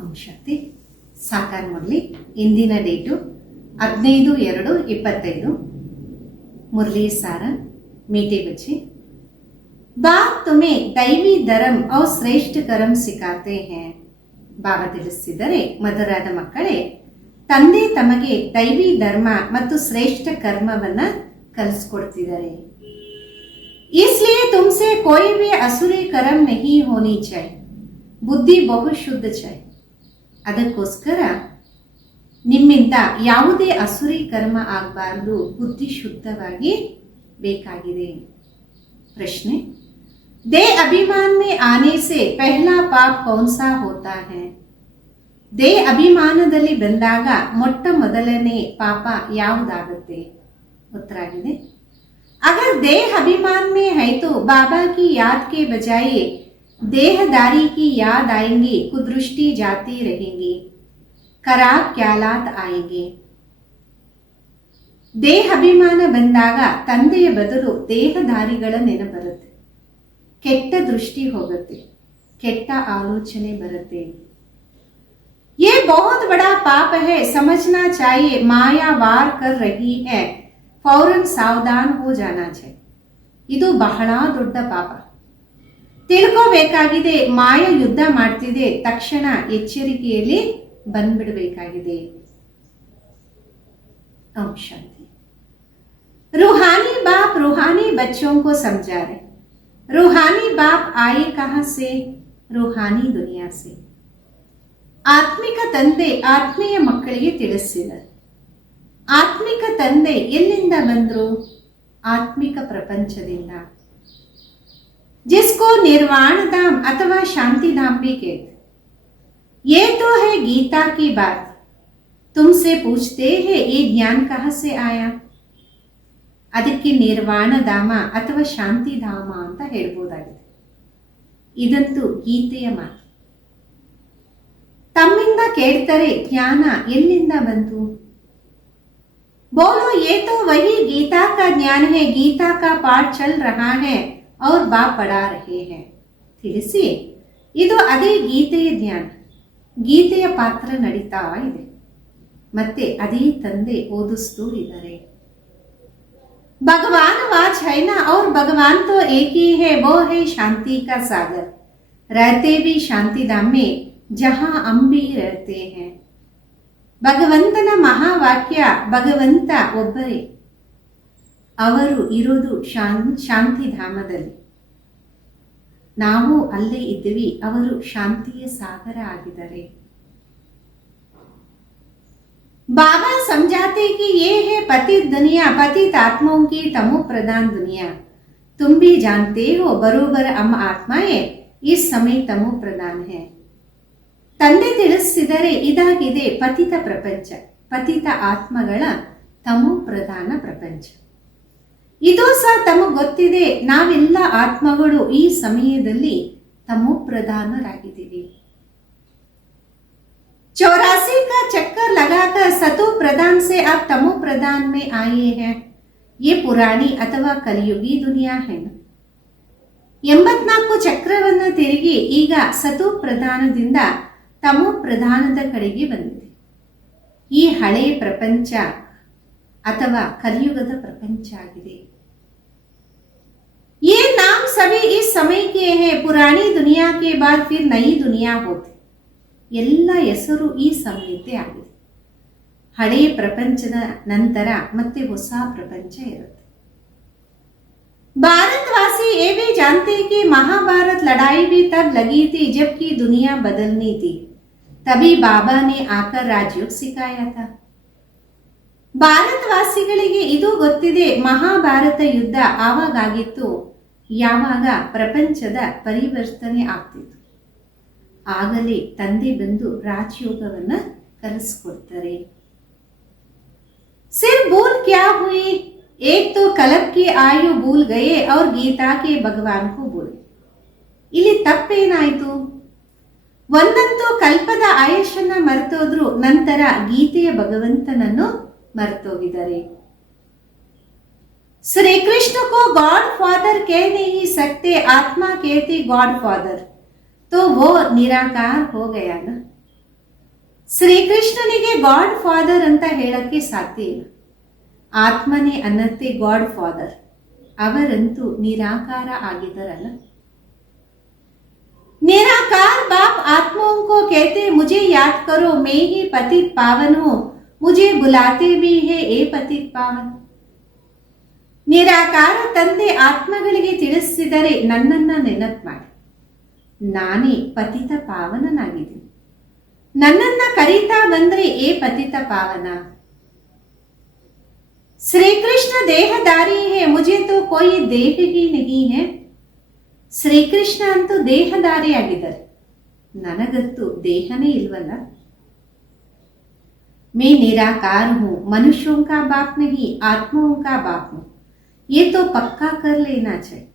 ಓಂ ಶಕ್ತಿ ಸಾಕಾರ ಮುರಳಿ. ಇಂದಿನ ಡೇಟು 15/2/25. मुरली सार मीठे बच्चे, बाप तुम्हें दैवी धर्म और श्रेष्ठ कर्म सिखाते हैं. ಬಾಬಾ ತಿಳಿಸಿದರೆ, ಮಧುರಾದ ಮಕ್ಕಳೇ, ತಂದೆ ತಮಗೆ ದೈವಿ ಧರ್ಮ ಮತ್ತು ಶ್ರೇಷ್ಠ ಕರ್ಮವನ್ನ ಕಲಿಸಿಕೊಡ್ತಿದ್ದಾರೆ. इसलिए तुमसे कोई भी असुरी कर्म नहीं होनी चाहिए. ಬುದ್ಧಿ ಬಹು ಶುದ್ಧ चाहिए. ಅದಕ್ಕೋಸ್ಕರ ನಿಮ್ಮಿಂದ ಯಾವುದೇ ಅಸುರಿ ಕರ್ಮ ಆಗಬಾರದು, ಬುದ್ಧಿ ಶುದ್ಧವಾಗಿ ಬೇಕಾಗಿದೆ. ಪ್ರಶ್ನೆ, दे अभिमान में आने से पहला पाप कौन सा होता है? ದೇ ಅಭಿಮಾನದಲ್ಲಿ ಬಂದಾಗ ಮೊಟ್ಟ ಮೊದಲನೇ ಪಾಪ ಯಾವುದಾಗುತ್ತೆ? ಉತ್ತರ ಆಗಿದೆ, अगर देह अभिमान में है तो बाबा की याद के बजाय देहदारी की याद आएंगी, कुदृष्टि जाती रहेंगी, खराब ख्यालात आएंगे. ದೇಹ ಅಭಿಮಾನ ಬಂದಾಗ ತಂದೆಯ ಬದಲು ದೇಹದಾರಿಗಳ ನೆನಪು ಬರುತ್ತೆ, ಕೆಟ್ಟ ದೃಷ್ಟಿ ಹೋಗುತ್ತೆ, ಕೆಟ್ಟ ಆಲೋಚನೆ ಬರುತ್ತೆ. ये बहुत बड़ा पाप है, समझना चाहिए. माया वार कर रही है, फौरन सावधान हो जाना चाहिए. ಇದು ಬಹಳ ದೊಡ್ಡ ಪಾಪ. ತಿಳ್ಕೋಬೇಕಾಗಿದೆ, ಮಾಯ ಯುದ್ಧ ಮಾಡ್ತಿದೆ, ತಕ್ಷಣ ಎಚ್ಚರಿಕೆಯಲ್ಲಿ ಬಂದ್ಬಿಡಬೇಕಾಗಿದೆ. शांति. रूहानी बाप रूहानी बच्चों को समझा रहे. रूहानी बाप आए कहां से? रूहानी दुनिया से. ಆತ್ಮಿಕ ತಂದೆ ಆತ್ಮೀಯ ಮಕ್ಕಳಿಗೆ ತಿಳಿಸಿದರು. ಆತ್ಮಿಕ ತಂದೆ ಎಲ್ಲಿಂದ ಬಂದ್ರು? ಆತ್ಮಿಕ ಪ್ರಪಂಚದಿಂದ. जिसको निर्वाण धाम अथवा शांति धाम भी कहते. ये तो है गीता की बात. तुमसे पूछते हैं ये ज्ञान कहां से आया? ಅದಕ್ಕೆ ನಿರ್ವಾಣ ಧಾಮ ಅಥವಾ ಶಾಂತಿ ಧಾಮ ಅಂತ ಹೇಳ್ಬೋದಾಗಿದೆ. ಇದಂತೂ ಗೀತೆಯ ಮಾತು. ತಮ್ಮಿಂದ ಕೇಳ್ತಾರೆ, ಜ್ಞಾನ ಎಲ್ಲಿಂದ ಬಂತು? बोलो ये तो वही गीता का ज्ञान है, गीता का पाठ चल रहा है और बाप पढ़ा रहे हैं. ತಿಳಿಸಿ, ಇದು ಅದೇ ಗೀತೆಯ ಜ್ಞಾನ, ಗೀತೆಯ ಪಾತ್ರ ನಡೀತಾ ಇದೆ, ಮತ್ತೆ ಅದೇ ತಂದೆ ಓದಿಸ್ತೂ ಇದ್ದಾರೆ. भगवान वाच है ना, और भगवान तो एक ही है, वो है शांति का सागर. रहते भी शांति धाम में जहां हम भी रहते हैं. ಭಗವಂತನ ಮಹಾವಾಕ್ಯ, ಭಗವಂತ ಒಬ್ಬರೇ, ಅವರು ಇರೋದು ಶಾಂತಿ ಧಾಮದಲ್ಲಿ, ನಾವು ಅಲ್ಲೇ ಇದ್ದೀವಿ, ಅವರು ಶಾಂತಿಯ ಸಾಗರ ಆಗಿದ್ದಾರೆ. बाबा समझाते कि ये है पतित दुनिया, पतित आत्माओं की तमो प्रधान दुनिया. तुम भी जानते हो बरोबर हम आत्माएं इस समय तमो प्रधान है. ತಂದೆ ತಿಳಿಸಿದರೆ, ಇದಾಗಿದೆ ಪತಿತ ಪ್ರಪಂಚ, ಪತಿತ ಆತ್ಮಗಳ ತಮೋ ಪ್ರಧಾನ ಪ್ರಪಂಚ. ಇದು ಸಹ ತಮಗೆ ಗೊತ್ತಿದೆ, ನಾವೆಲ್ಲ ಆತ್ಮಗಳು ಈ ಸಮಯದಲ್ಲಿ ತಮೋ ಪ್ರಧಾನರಾಗಿದ್ದೀವಿ. 84 का चक्कर लगाकर सतो प्रधान से आप तमो प्रधान में आए हैं. ये पुरानी अथवा कलियुगी दुनिया है. 84 ಚಕ್ರವನ್ನು ತಿರುಗಿ ಈಗ ಸತೋ ಪ್ರಧಾನದಿಂದ ತಮೋ ಪ್ರಧಾನದ ಕಡೆಗೆ ಬಂದಿದೆ. ಈ ಹಳೆ ಪ್ರಪಂಚ ಅಥವಾ ಕಲಿಯುಗದ ಪ್ರಪಂಚ ಆಗಿದೆ. ये नाम सभी इस समय के हैं, पुरानी दुनिया के बाद फिर नई दुनिया होती. ಎಲ್ಲ ಹೆಸರು ಈ ಸಮಯದ್ದೇ ಆಗಿದೆ. ಹಳೆ ಪ್ರಪಂಚದ ನಂತರ ಮತ್ತೆ ಹೊಸ ಪ್ರಪಂಚ ಇರುತ್ತೆ. भारतवासी ये भी जानते हैं कि महाभारत लड़ाई भी तब लगी थी जबकि दुनिया बदलनी थी. तभी बाबा ने आकर राजयोग सिखाया था. ಭಾರತವಾಸಿಗಳಿಗೆ ಇದು ಗೊತ್ತಿದೆ, ಮಹಾಭಾರತ ಯುದ್ಧ ಆವಾಗಾಗಿತ್ತು ಯಾವಾಗ ಪ್ರಪಂಚದ ಪರಿವರ್ತನೆ ಆಗ್ತಿತ್ತು. ಆಗಲೇ ತಂದೆ ಬಂದು ರಾಜಯೋಗವನ್ನ ಕಲಿಸ್ಕೊಡ್ತಾರೆ. सिर्फ भूल क्या हुई? एक तो कल्प की आयु भूल गए और गीता के भगवान को बोले. ಇಲ್ಲಿ ತಪ್ಪೇನಾಯ್ತು? ಒಂದಂತೂ ಕಲ್ಪದ ಆಯುಷನ್ನ ಮರೆತೋದ್ರು, ನಂತರ ಗೀತೆಯ ಭಗವಂತನನ್ನು ಮರೆತೋಗಿದ್ದಾರೆ. श्री कृष्ण को गॉड फादर कह नहीं सकते, आत्मा कहती गॉड फादर, तो वो निराकार हो गया ना. ಶ್ರೀಕೃಷ್ಣನಿಗೆ ಗಾಡ್ ಫಾದರ್ ಅಂತ ಹೇಳಕ್ಕೆ ಸಾಧ್ಯ ಇಲ್ಲ. ಆತ್ಮನೇ ಅನ್ನತ್ತೆ ಗಾಡ್ ಫಾದರ್. ಅವರಂತೂ ನಿರಾಕಾರ ಆಗಿದ್ದರಲ್ಲ. निराकार बाप आत्माओं को कहते मुझे याद करो, मैं ही पतित पावन हूं, मुझे बुलाते भी है ए पतित पावन. ನಿರಾಕಾರ ತಂದೆ ಆತ್ಮಗಳಿಗೆ ತಿಳಿಸಿದರೆ ನನ್ನನ್ನ ನೆನಪು ಮಾಡಿ, ನಾನೇ ಪತಿತ ಪಾವನನಾಗಿದ್ದೀನಿ, ನನ್ನನ್ನ ಕರೀತಾ ಬಂದ್ರೆ ಏ ಪತಿತ ಪಾವನ. ಶ್ರೀಕೃಷ್ಣ ದೇಹಧಾರಿ ಹೇ, ಮುझे तो कोई देह ही नहीं है. ಶ್ರೀಕೃಷ್ಣ ಅಂತೂ ದೇಹಧಾರಿ ಆಗಿದ್ದಾರೆ, ನನಗಂತೂ ದೇಹನೇ ಇಲ್ವಲ್ಲ. मैं निराकार हूं, मनुष्यों का बाप नहीं, आत्माओं का बाप हूं, ये तो पक्का कर लेना चाहिए.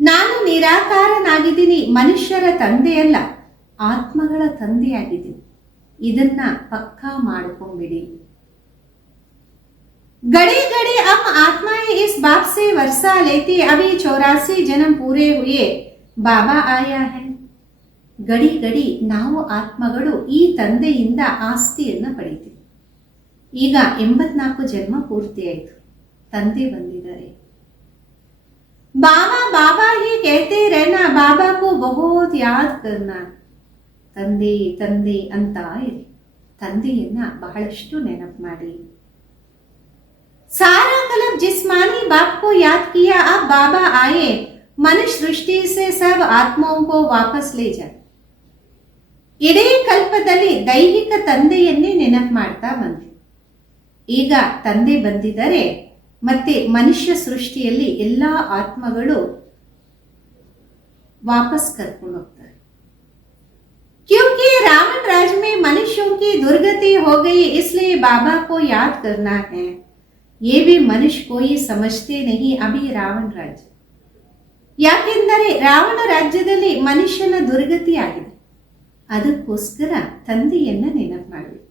ನಾನು ನಿರಾಕಾರನಾಗಿದ್ದೀನಿ, ಮನುಷ್ಯರ ತಂದೆಯಲ್ಲ, ಆತ್ಮಗಳ ತಂದೆಯಾಗಿದ್ದೀನಿ. ಇದನ್ನ ಪಕ್ಕಾ ಮಾಡ್ಕೊಂಡ್ಬಿಡಿ. गड़े गड़े हम आत्माएं इस बाप से वर्षा लेती, अभी 84 जन्म पूरे हुए, बाबा आया है. ಗಡಿ ಗಡಿ ನಾವು ಆತ್ಮಗಳು ಈ ತಂದೆಯಿಂದ ಆಸ್ತಿಯನ್ನ ಪಡಿತೀವಿ. ಈಗ 84 ಜನ್ಮ ಪೂರ್ತಿಯಾಯಿತು, ತಂದೆ ಬಂದಿದ್ದಾರೆ. ಬಾಬಾ ಬಾಬಾ ಹಿ कहते रहना, ಬಾಬಾ को बहुत याद करना. ತಂದೆ ತಂದೆ ಅಂತ ಇರಿ, ತಂದೆಯನ್ನ ಬಹಳಷ್ಟು ನೆನಪು ಮಾಡಿ. सारा कलब जिस्मानी बाप को याद किया, अब बाबा आए, मनुष्य सृष्टि से सब आत्माओं को वापस ले जाए. ಇಡೀ ಕಲ್ಪದಲ್ಲಿ ದೈಹಿಕ ತಂದೆಯನ್ನೇ ನೆನಪು ಮಾಡ್ತಾ ಬಂದ್ರು. ಈಗ ತಂದೆ ಬಂದಿದ್ದಾರೆ, ಮತ್ತೆ ಮನುಷ್ಯ ಸೃಷ್ಟಿಯಲ್ಲಿ ಎಲ್ಲಾ ಆತ್ಮಗಳು ವಾಪಸ್ ಕರ್ಕೊಂಡು ಹೋಗ್ತಾರೆ. क्योंकि रावण राज में मनुष्यों की दुर्गति हो गई, इसलिए बाबा को याद करना है. ये भी मनुष्य कोई समझते नहीं अभी रावण राज्य. ಯಾಕೆಂದರೆ ರಾವಣ ರಾಜ್ಯದಲ್ಲಿ ಮನುಷ್ಯನ ದುರ್ಗತಿ ಆಗಿದೆ, ಅದಕ್ಕೋಸ್ಕರ ತಂದೆಯನ್ನ ನೆನಪು ಮಾಡಬೇಕು.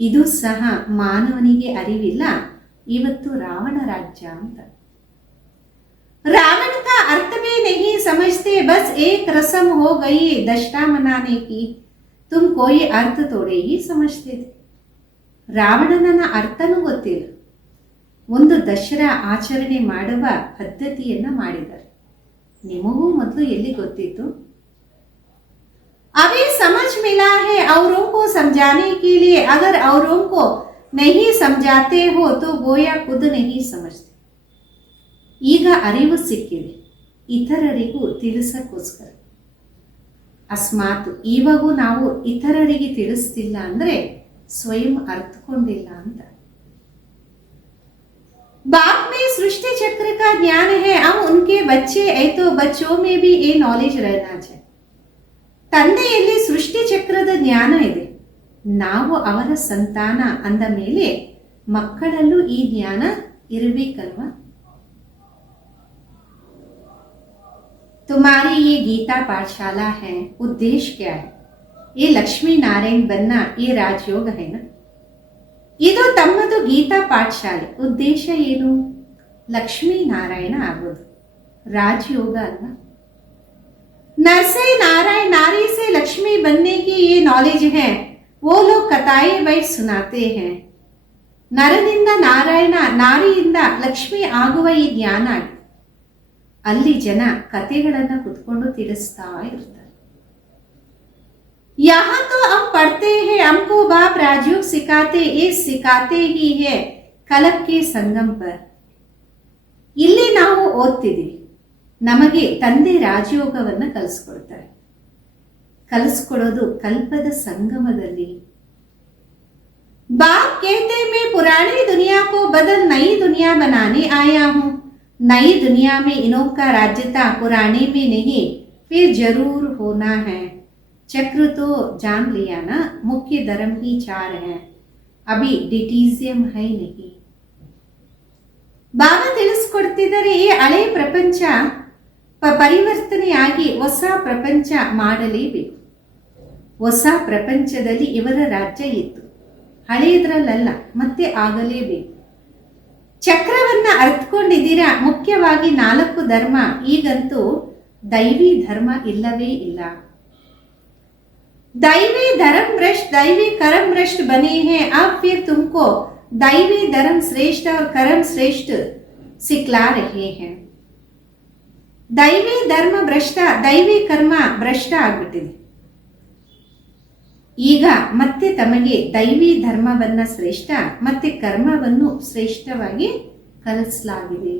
ಇದು ಸಹ ಮಾನವನಿಗೆ ಅರಿವಿಲ್ಲ, ಇವತ್ತು ರಾವಣ ರಾಜ್ಯ ಅಂತ. रावण का अर्थ भी नहीं समझते, बस एक रस्म हो गई दशहरा मनाने की, तुम कोई अर्थ थोड़े ही समझते थे. ರಾವಣನ ಅರ್ಥನೂ ಗೊತ್ತಿಲ್ಲ, ಒಂದು ದಸರಾ ಆಚರಣೆ ಮಾಡುವ ಪದ್ಧತಿಯನ್ನ ಮಾಡಿದ್ದಾರೆ. ನಿಮಗೂ ಮೊದಲು ಎಲ್ಲಿ ಗೊತ್ತಿತ್ತು? अभी समझ मिला है औरों को समझाने के लिए, अगर औरों को नहीं समझाते हो तो गोया खुद नहीं समझते. ಈಗ ಅರಿವು ಸಿಕ್ಕಿದೆ, ಇತರರಿಗೂ ತಿಳಿಸಕ್ಕೋಸ್ಕರ. ಅಸ್ಮಾತ್ ಇವಾಗೂ ನಾವು ಇತರರಿಗೆ ತಿಳಿಸ್ತಿಲ್ಲ ಅಂದ್ರೆ ಸ್ವಯಂ ಅರ್ಥಕೊಂಡಿಲ್ಲ ಅಂತ. बाप में सृष्टि चक्र का ज्ञान है, हम उनके बच्चे है तो बच्चों में भी ये नॉलेज रहना चाहिए. ತಂದೆಯಲ್ಲಿ ಸೃಷ್ಟಿ ಚಕ್ರದ ಜ್ಞಾನ ಇದೆ, ನಾವು ಅವರ ಸಂತಾನ ಅಂದ ಮೇಲೆ ಮಕ್ಕಳಲ್ಲೂ ಈ ಜ್ಞಾನ ಇರಬೇಕಲ್ವಾ. तुम्हारी ये गीता पाठशाला है, उद्देश्य क्या है? ये लक्ष्मी नारायण बनना, ये राजयोग है ना. ಇದು ತಮ್ಮದು ಗೀತಾ ಪಾಠಶಾಲೆ. ಉದ್ದೇಶ ಏನು? ಲಕ್ಷ್ಮೀ ನಾರಾಯಣ ಆಗೋದು, ರಾಜಯೋಗ ಅಲ್ಲ. नर से नारायण, नारी से लक्ष्मी बनने की ये नॉलेज है, वो लोग कथाएं बैठ सुनाते हैं. ನರನಿಂದ ನಾರಾಯಣ, ನಾರಿಯಿಂದ ಲಕ್ಷ್ಮಿ ಆಗುವ ಈ ಜ್ಞಾನ ಆಗಿದೆ. ಅಲ್ಲಿ ಜನ ಕಥೆಗಳನ್ನ ಕುತ್ಕೊಂಡು ತಿಳಿಸ್ತಾ ಇರ್ತಾರೆ. यहाँ तो हम पढ़ते हैं, हमको बाप राजयोग सिखाते, ये सिखाते ही है कलप के संगम पर. ಇಲ್ಲಿ ನಾವು ಓದ್ತಿದ್ದೀವಿ, ನಮಗೆ ತಂದೆ ರಾಜಯೋಗವನ್ನ ಕಲಿಸ್ಕೊಡ್ತಾರೆ. ಕಲಿಸ್ಕೊಡೋದು ಕಲ್ಪದ ಸಂಗಮದಲ್ಲಿ. बाप कहते मैं पुरानी दुनिया को बदल नई दुनिया बनाने आया हूं. नई दुनिया में इनों का राज्यता पुराने भी नहीं, फिर जरूर होना है. चक्र तो जान लिया ना, मुख्य धर्म ही 4 है, अभी डिटीजियम है नहीं. ಬಾಬಾ ತಿಳಿಸ್ಕೊಡ್ತಿದ್ದಾರೆ, ಈ ಹಳೆ ಪ್ರಪಂಚ ಪರಿವರ್ತನೆಯಾಗಿ ಹೊಸ ಪ್ರಪಂಚ ಮಾಡಲೇಬೇಕು. ಹೊಸ ಪ್ರಪಂಚದಲ್ಲಿ ಇವರ ರಾಜ್ಯ ಇತ್ತು, ಹಳೆಯದ್ರಲ್ಲ, ಮತ್ತೆ ಆಗಲೇಬೇಕು. ಚಕ್ರವನ್ನ ಅರ್ಥಕೊಂಡಿದ್ದೀರಾ? ಮುಖ್ಯವಾಗಿ 4 ಧರ್ಮ. ಈಗಂತೂ ದೈವಿ ಧರ್ಮ ಇಲ್ಲವೇ ಇಲ್ಲ. दैवी धर्म भ्रष्ट दैवी कर्म भ्रष्ट बने हैं, अब फिर तुमको दैवी धर्म श्रेष्ठ और कर्म श्रेष्ठ सिखला रहे हैं. ದೈವಿ ಧರ್ಮ ಭ್ರಷ್ಟ, ದೈವಿ ಕರ್ಮ ಭ್ರಷ್ಟ ಆಗ್ಬಿಟ್ಟಿದೆ. ಈಗ ಮತ್ತೆ ತಮಗೆ ದೈವಿ ಧರ್ಮವನ್ನ ಶ್ರೇಷ್ಠ ಮತ್ತೆ ಕರ್ಮವನ್ನು ಶ್ರೇಷ್ಠವಾಗಿ ಕಲಿಸಲಾಗಿದೆ.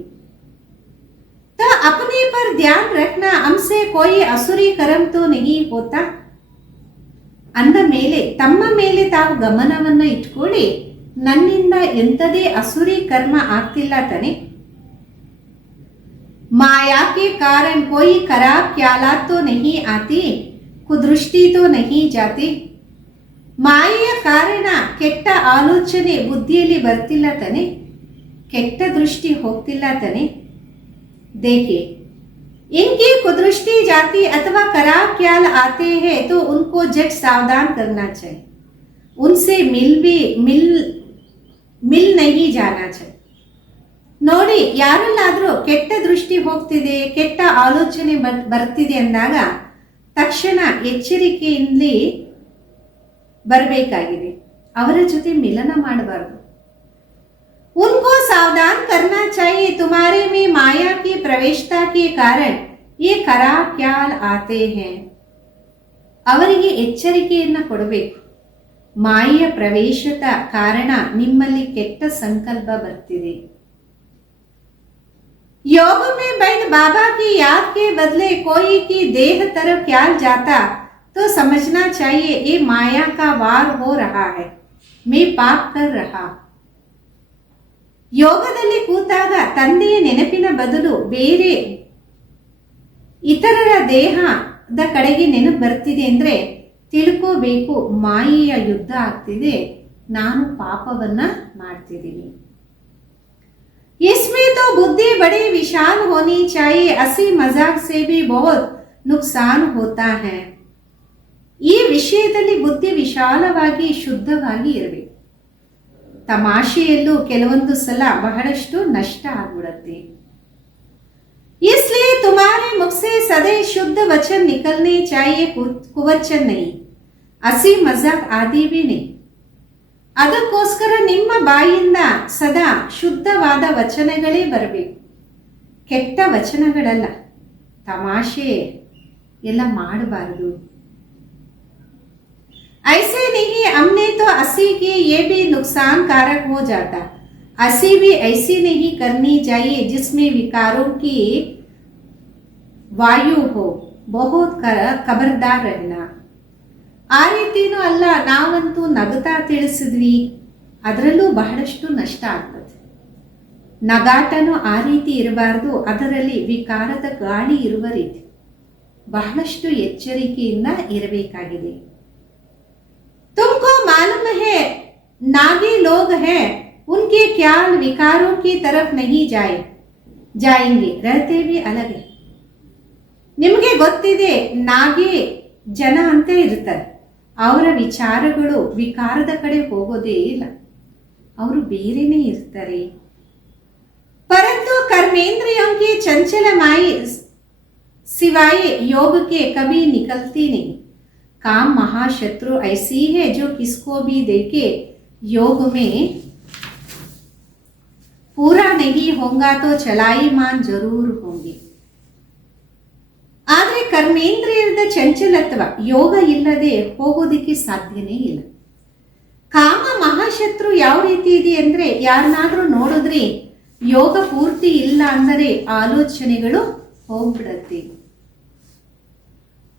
तो अपने पर ध्यान रखना, हमसे कोई असुरी कर्म तो नहीं होता. ಅಂದ ಮೇಲೆ ತಮ್ಮ ಮೇಲೆ ತಾವು ಗಮನವನ್ನ ಇಟ್ಕೊಳ್ಳಿ, ನನ್ನಿಂದ ಎಂಥದೇ ಅಸುರಿ ಕರ್ಮ ಆಗ್ತಿಲ್ಲ ತಾನೆ. माया के कारण कोई खराब ख्यालात तो नहीं आती, कुदृष्टि तो नहीं जाती. ಮಾಯೆಯ ಕಾರಣ ಕೆಟ್ಟ ಆಲೋಚನೆ ಬುದ್ಧಿಯಲ್ಲಿ ಬರ್ತಿಲ್ಲ ತಾನೆ, ಕೆಟ್ಟ ದೃಷ್ಟಿ ಹೋಗ್ತಿಲ್ಲ ತಾನೆ. देखे इनकी कुदृष्टि जाती अथवा खराब ख्याल आते हैं तो उनको झट सावधान करना चाहिए. उनसे मिल नहीं जाना चाहिए. ನೋಡಿ, ಯಾರಲ್ಲಾದ್ರೂ ಕೆಟ್ಟ ದೃಷ್ಟಿ ಹೋಗ್ತಿದೆ, ಕೆಟ್ಟ ಆಲೋಚನೆ ಬರ್ತಿದೆ ಅಂದಾಗ ತಕ್ಷಣ ಎಚ್ಚರಿಕೆಯಲ್ಲಿ ಬರಬೇಕಾಗಿದೆ. ಅವರ ಜೊತೆ ಮಿಲನ ಮಾಡಬಾರದು. उनको सावधान करना चाहिए, तुम्हारे में माया की प्रवेशता के कारण ये खराब ख्याल आते हैं. ಅವರಿಗೆ ಎಚ್ಚರಿಕೆಯನ್ನ ಕೊಡಬೇಕು. ಮಾಯೆಯ ಪ್ರವೇಶದ ಕಾರಣ ನಿಮ್ಮಲ್ಲಿ ಕೆಟ್ಟ ಸಂಕಲ್ಪ ಬರ್ತಿದೆ. योग में बैठ बाबा की याद के बदले कोई की देह तरफ ख्याल जाता तो समझना चाहिए ये माया का वार हो रहा है, मैं पाप कर रहा. ಯೋಗದಲ್ಲಿ ಕೂತಾಗ ತಂದೆಯ ನೆನಪಿನ ಬದಲು ಬೇರೆ ಇತರರ ದೇಹದ ಕಡೆಗೆ ನೆನಪು ಬರ್ತಿದೆ ಅಂದ್ರೆ ತಿಳ್ಕೋಬೇಕು, ಮಾಯೆಯ ಯುದ್ಧ ಆಗ್ತಿದೆ, ನಾನು ಪಾಪವನ್ನ ಮಾಡ್ತಿದ್ದೀನಿ. इसमें तो बुद्धि बड़ी विशाल होनी चाहिए, हंसी मजाक से भी बहुत नुकसान होता है. ಈ ವಿಷಯದಲ್ಲಿ ಬುದ್ಧಿ ವಿಶಾಲವಾಗಿ ಶುದ್ಧವಾಗಿ ಇರಬೇಕು. ತಮಾಷೆಯಲ್ಲೂ ಕೆಲವೊಂದು ಸಲ ಬಹಳಷ್ಟು ನಷ್ಟ ಆಗ್ಬಿಡತ್ತೆ. इसलिए तुम्हारे मुख से सदैव शुद्ध वचन निकलने चाहिए, कुवचन नहीं, हंसी मजाक आदि भी नहीं. ಅದಕ್ಕೋಸ್ಕರ ನಿಮ್ಮ ಬಾಯಿಂದ ಸದಾ ಶುದ್ಧವಾದ ವಚನಗಳೇ ಬರಬೇಕು, ಕೆಟ್ಟ ವಚನಗಳಲ್ಲ. ತಮಾಷೆ ಎಲ್ಲ ಮಾಡಬಾರದು. ऐसे नहीं, हमने तो हंसी की ये भी नुकसान कारक हो जाता. हंसी भी ऐसी नहीं करनी चाहिए जिसमें विकारों की वायु हो, बहुत खबरदार रहना. ಆ ರೀತಿನೂ ಅಲ್ಲ, ನಾವಂತೂ ನಗುತ್ತಾ ತಿಳಿಸಿದ್ವಿ, ಅದರಲ್ಲೂ ಬಹಳಷ್ಟು ನಷ್ಟ ಆಗ್ತದೆ. ನಗಾಟನೂ ಆ ರೀತಿ ಇರಬಾರದು, ಅದರಲ್ಲಿ ವಿಕಾರದ ಗಾಳಿ ಇರುವ ರೀತಿ ಬಹಳಷ್ಟು ಎಚ್ಚರಿಕೆಯಿಂದ ಇರಬೇಕಾಗಿದೆ. तुमको मालूम है नागी लोग हैं, उनके ख्याल विकारों की तरफ नहीं जाएंगे, रहते भी अलग है. ನಿಮಗೆ ಗೊತ್ತಿದೆ, ನಾಗಿ ಜನ ಅಂತ ಇರ್ತಾರೆ, ಅವರ ವಿಚಾರಗಳು ವಿಕಾರದ ಕಡೆ ಹೋಗೋದೇ ಇಲ್ಲ, ಅವರು ಬೇರೆನೇ ಇರ್ತಾರೆ. परंतु कर्मेंद्रियों की चंचल माई सिवाय योग के कभी निकलती नहीं. काम महाशत्रु ऐसी है जो किसको भी देखे योग में पूरा नहीं होगा तो चलाई मान जरूर होंगे. ಆದರೆ ಕರ್ಮೇಂದ್ರಿಯದ ಚಂಚಲತ್ವ ಯೋಗ ಇಲ್ಲದೆ ಹೋಗೋದಿಕ್ಕೆ ಸಾಧ್ಯನೇ ಇಲ್ಲ. ಕಾಮ ಮಹಾಶತ್ರು ಯಾವ ರೀತಿ ಇದೆ ಅಂದ್ರೆ, ಯಾರನ್ನಾದ್ರೂ ನೋಡಿದ್ರೆ ಯೋಗ ಪೂರ್ತಿ ಇಲ್ಲ ಅಂದರೆ ಆಲೋಚನೆಗಳು ಹೋಗ್ಬಿಡತ್ತೆ.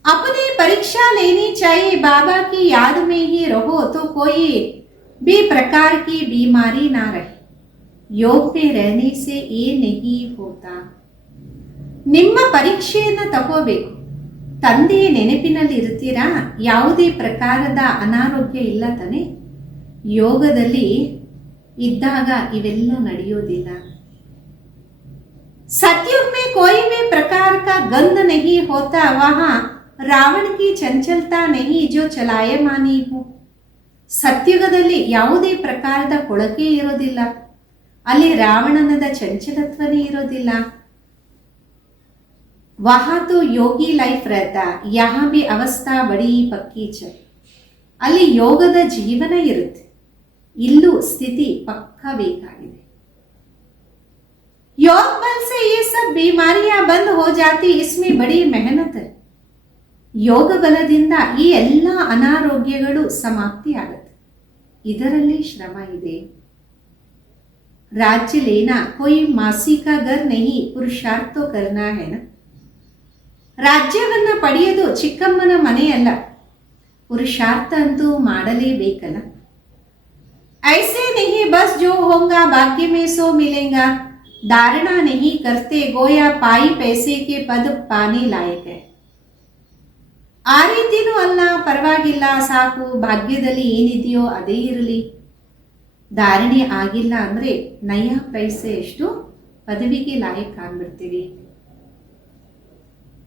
अपनी परीक्षा लेनी चाहिए, बाबा की याद में ही रहो तो कोई भी प्रकार की बीमारी ना रहे. योग में रहने से ये नहीं होता. ನಿಮ್ಮ ಪರೀಕ್ಷೆಯನ್ನ ತಗೋಬೇಕು. ತಂದೆಯ ನೆನಪಿನಲ್ಲಿ ಇರ್ತೀರಾ, ಯಾವುದೇ ಪ್ರಕಾರದ ಅನಾರೋಗ್ಯ ಇಲ್ಲ ತಾನೆ. ಯೋಗದಲ್ಲಿ ಇದ್ದಾಗ ಇವೆಲ್ಲ ನಡೆಯೋದಿಲ್ಲ. सतयुग में कोई भी प्रकार का गंध नहीं होता, वहां ರಾವಣ ಕಿ ಚಂಚಲತಾ ನಹಿ ಜೋ ಚಲಾಯಮಾನಿ ಹೋ. ಸತ್ಯುಗದಲ್ಲಿ ಯಾವುದೇ ಪ್ರಕಾರದ ಕೊಳಕೆ ಇರೋದಿಲ್ಲ, ಅಲ್ಲಿ ರಾವಣನದ ಚಂಚಲತ್ವನೇ ಇರೋದಿಲ್ಲ. ವಹಾ ತೋ ಯೋಗಿ ಲೈಫ್ रहता, यहाँ भी अवस्था बड़ी पक्की है. ಅಲ್ಲಿ ಯೋಗದ ಜೀವನ ಇರುತ್ತೆ. ಇಲ್ಲೂ ಸ್ಥಿತಿ ಪಕ್ಕ ಬೇಕಾಗಿದೆ. योग बल से ये सब बीमारियां बंद हो जाती, इसमें बड़ी मेहनत है. ಯೋಗ ಬಲದಿಂದ ಈ ಎಲ್ಲ ಅನಾರೋಗ್ಯಗಳು ಸಮಾಪ್ತಿ ಆಗುತ್ತೆ. ಇದರಲ್ಲಿ ಶ್ರಮ ಇದೆ. राज्य लेना कोई मासी का घर नहीं, पुरुषार्थ तो करना है ना. ರಾಜ್ಯವನ್ನ ಪಡೆಯೋದು ಚಿಕ್ಕಮ್ಮನ ಮನೆಯಲ್ಲ, ಪುರುಷಾರ್ಥ ಅಂತೂ ಮಾಡಲೇಬೇಕಲ್ಲ. ऐसे नहीं बस जो होगा बाकी में सो मिलेगा, धारणा नहीं करते गोया पाई पैसे के पद पानी लायक है. ಆ ರೀತಿನೂ ಅಲ್ಲ, ಪರವಾಗಿಲ್ಲ, ಸಾಕು, ಭಾಗ್ಯದಲ್ಲಿ ಏನಿದೆಯೋ ಅದೇ ಇರಲಿ. ಧಾರಣೆ ಆಗಿಲ್ಲ ಅಂದ್ರೆ ನಯ ಪೈಸೆ ಎಷ್ಟು ಪದವಿಗೆ ಲಾಯಕ್ ಆಗ್ಬಿಡ್ತೀವಿ.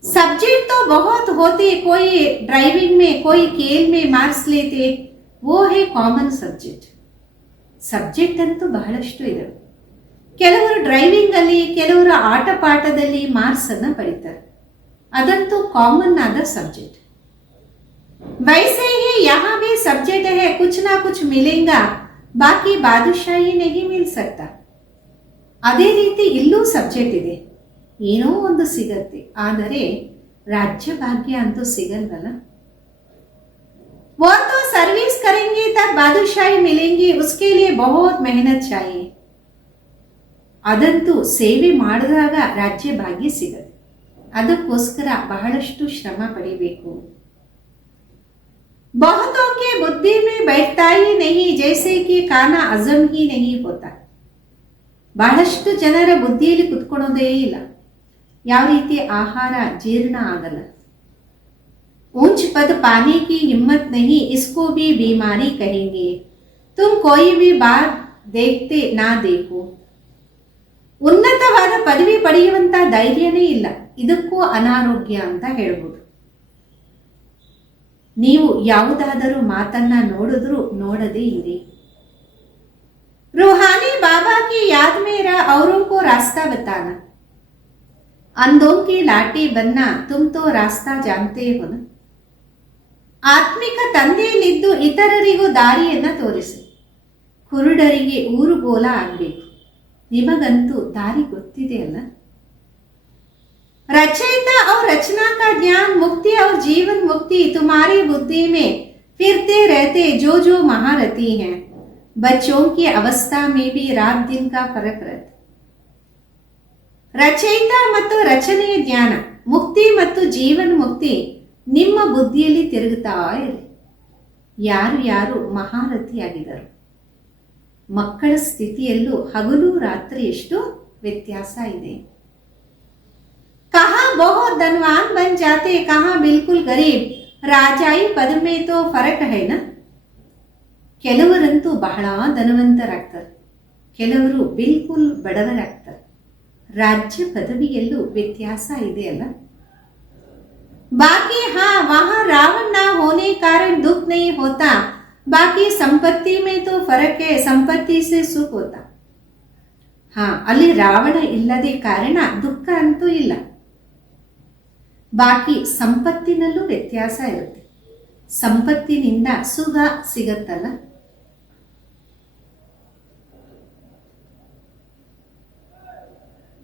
सब्जेक्ट तो बहुत होते, कोई ड्राइविंग में कोई खेल में मार्क्स लेते, वो है ಕಾಮನ್ ಸಬ್ಜೆಕ್ಟ್. ಸಬ್ಜೆಕ್ಟ್ ಅಂತೂ ಬಹಳಷ್ಟು ಇದೆ. ಕೆಲವರು ಡ್ರೈವಿಂಗ್ ಅಲ್ಲಿ, ಕೆಲವರು ಆಟ ಪಾಠದಲ್ಲಿ ಮಾರ್ಕ್ಸ್ ಅನ್ನ ಪಡಿತಾರೆ. ಅದಂತೂ ಕಾಮನ್ ಆದ ಸಬ್ಜೆಕ್ಟ್. वैसे ही यहाँ भी सब्जेक्ट है, कुछ ना कुछ मिलेगा, बाकी बादशाही नहीं मिल सकता. ಅದೇ ರೀತಿ ಇಲ್ಲೂ ಸಬ್ಜೆಕ್ಟ್ ಇದೆ, ಏನೋ ಒಂದು ಸಿಗತ್ತೆ, ಆದರೆ ರಾಜ್ಯ ಭಾಗ್ಯ ಅಂತೂ ಸಿಗಲ್ವಲ್ಲ. वो तो सर्विस करेंगे तब बादशाही मिलेंगी, उसके लिए बहुत मेहनत चाहिए. ಅದಂತೂ ಸೇವೆ ಮಾಡಿದಾಗ ರಾಜ್ಯ ಭಾಗ್ಯ ಸಿಗತ್ತೆ. ಅದಕ್ಕೋಸ್ಕರ ಬಹಳಷ್ಟು ಶ್ರಮ ಪಡಿಬೇಕು. बहुतों के बुद्धि में बैठता ही नहीं, जैसे कि खाना हजम ही नहीं होता. ಬಹಳಷ್ಟು ಜನರ ಬುದ್ಧಿಯಲ್ಲಿ ಕುತ್ಕೊಳ್ಳೋದೇ ಇಲ್ಲ, ಯಾವ ರೀತಿ ಆಹಾರ ಜೀರ್ಣ ಆಗಲ್ಲ. ऊंच पद पाने की हिम्मत नहीं, इसको भी बीमारी कहेंगे. तुम कोई भी बात देखते ना देखो. ಉನ್ನತವಾದ ಪದವಿ ಪಡೆಯುವಂತ ಧೈರ್ಯನೇ ಇಲ್ಲ, ಇದಕ್ಕೂ ಅನಾರೋಗ್ಯ ಅಂತ ಹೇಳ್ಬೋದು. ನೀವು ಯಾವುದಾದರೂ ಮಾತನ್ನ ನೋಡಿದ್ರೂ ನೋಡದೇ ಇರಿ. रूहानी बाबा की याद में रह, औरों को रास्ता बताना. अंधों की लाठी बनना, तुम तो रास्ता जानते हो ना. ಆತ್ಮಿಕ ತಂದೆಯಲ್ಲಿದ್ದು ಇತರರಿಗೂ ದಾರಿಯನ್ನ ತೋರಿಸಿ. ಕುರುಡರಿಗೆ ಊರುಗೋಲ ಆಗ್ಬೇಕು, ನಿಮಗಂತೂ ದಾರಿ ಗೊತ್ತಿದೆ ಅಲ್ಲ. रचयिता और रचना का ज्ञान, मुक्ति और जीवन मुक्ति तुम्हारी बुद्धि में फिरते रहते जो जो महारथी हैं. बच्चों की अवस्था में भी रात दिन का फर्क रहता. रचयिता ಮತ್ತು ರಚನೆಯ ಜ್ಞಾನ, ಮುಕ್ತಿ ಮತ್ತು ಜೀವನ್ ಮುಕ್ತಿ ನಿಮ್ಮ ಬುದ್ಧಿಯಲ್ಲಿ ತಿರುಗುತ್ತಾ ಇರಿ. ಯಾರು ಯಾರು ಮಹಾರಥಿಯಾಗಿದ್ದಾರೆ. ಮಕ್ಕಳ ಸ್ಥಿತಿಯಲ್ಲೂ ಹಗಲು ರಾತ್ರಿ ಎಷ್ಟು ವ್ಯತ್ಯಾಸ ಇದೆ. कहाँ बहुत धनवान बन जाते, कहाँ बिल्कुल गरीब, राजाई पद में तो फर्क है ना. ಕೆಲವರಂತೂ ಬಹಳ ಧನವಂತರಾಗ್ತಾರೆ, ಕೆಲವರು ಬಿಲ್ಕುಲ್ ಬಡವರಾಗ್ತಾರೆ. ರಾಜ್ಯ ಪದವಿಯಲ್ಲೂ ವ್ಯತ್ಯಾಸ ಇದೆ ಅಲ್ಲ. बाकी हाँ, वहां रावण ना होने कारण दुख नहीं होता, बाकी संपत्ति में तो फर्क है, संपत्ति से सुख होता. ಹಾ, ಅಲ್ಲಿ ರಾವಣ ಇಲ್ಲದೆ ಕಾರಣ ದುಃಖ ಅಂತೂ ಇಲ್ಲ. ಬಾಕಿ ಸಂಪತ್ತಿನಲ್ಲೂ ವ್ಯತ್ಯಾಸ ಇರುತ್ತೆ. ಸಂಪತ್ತಿನಿಂದ ಸುಖ ಸಿಗತ್ತಲ್ಲ.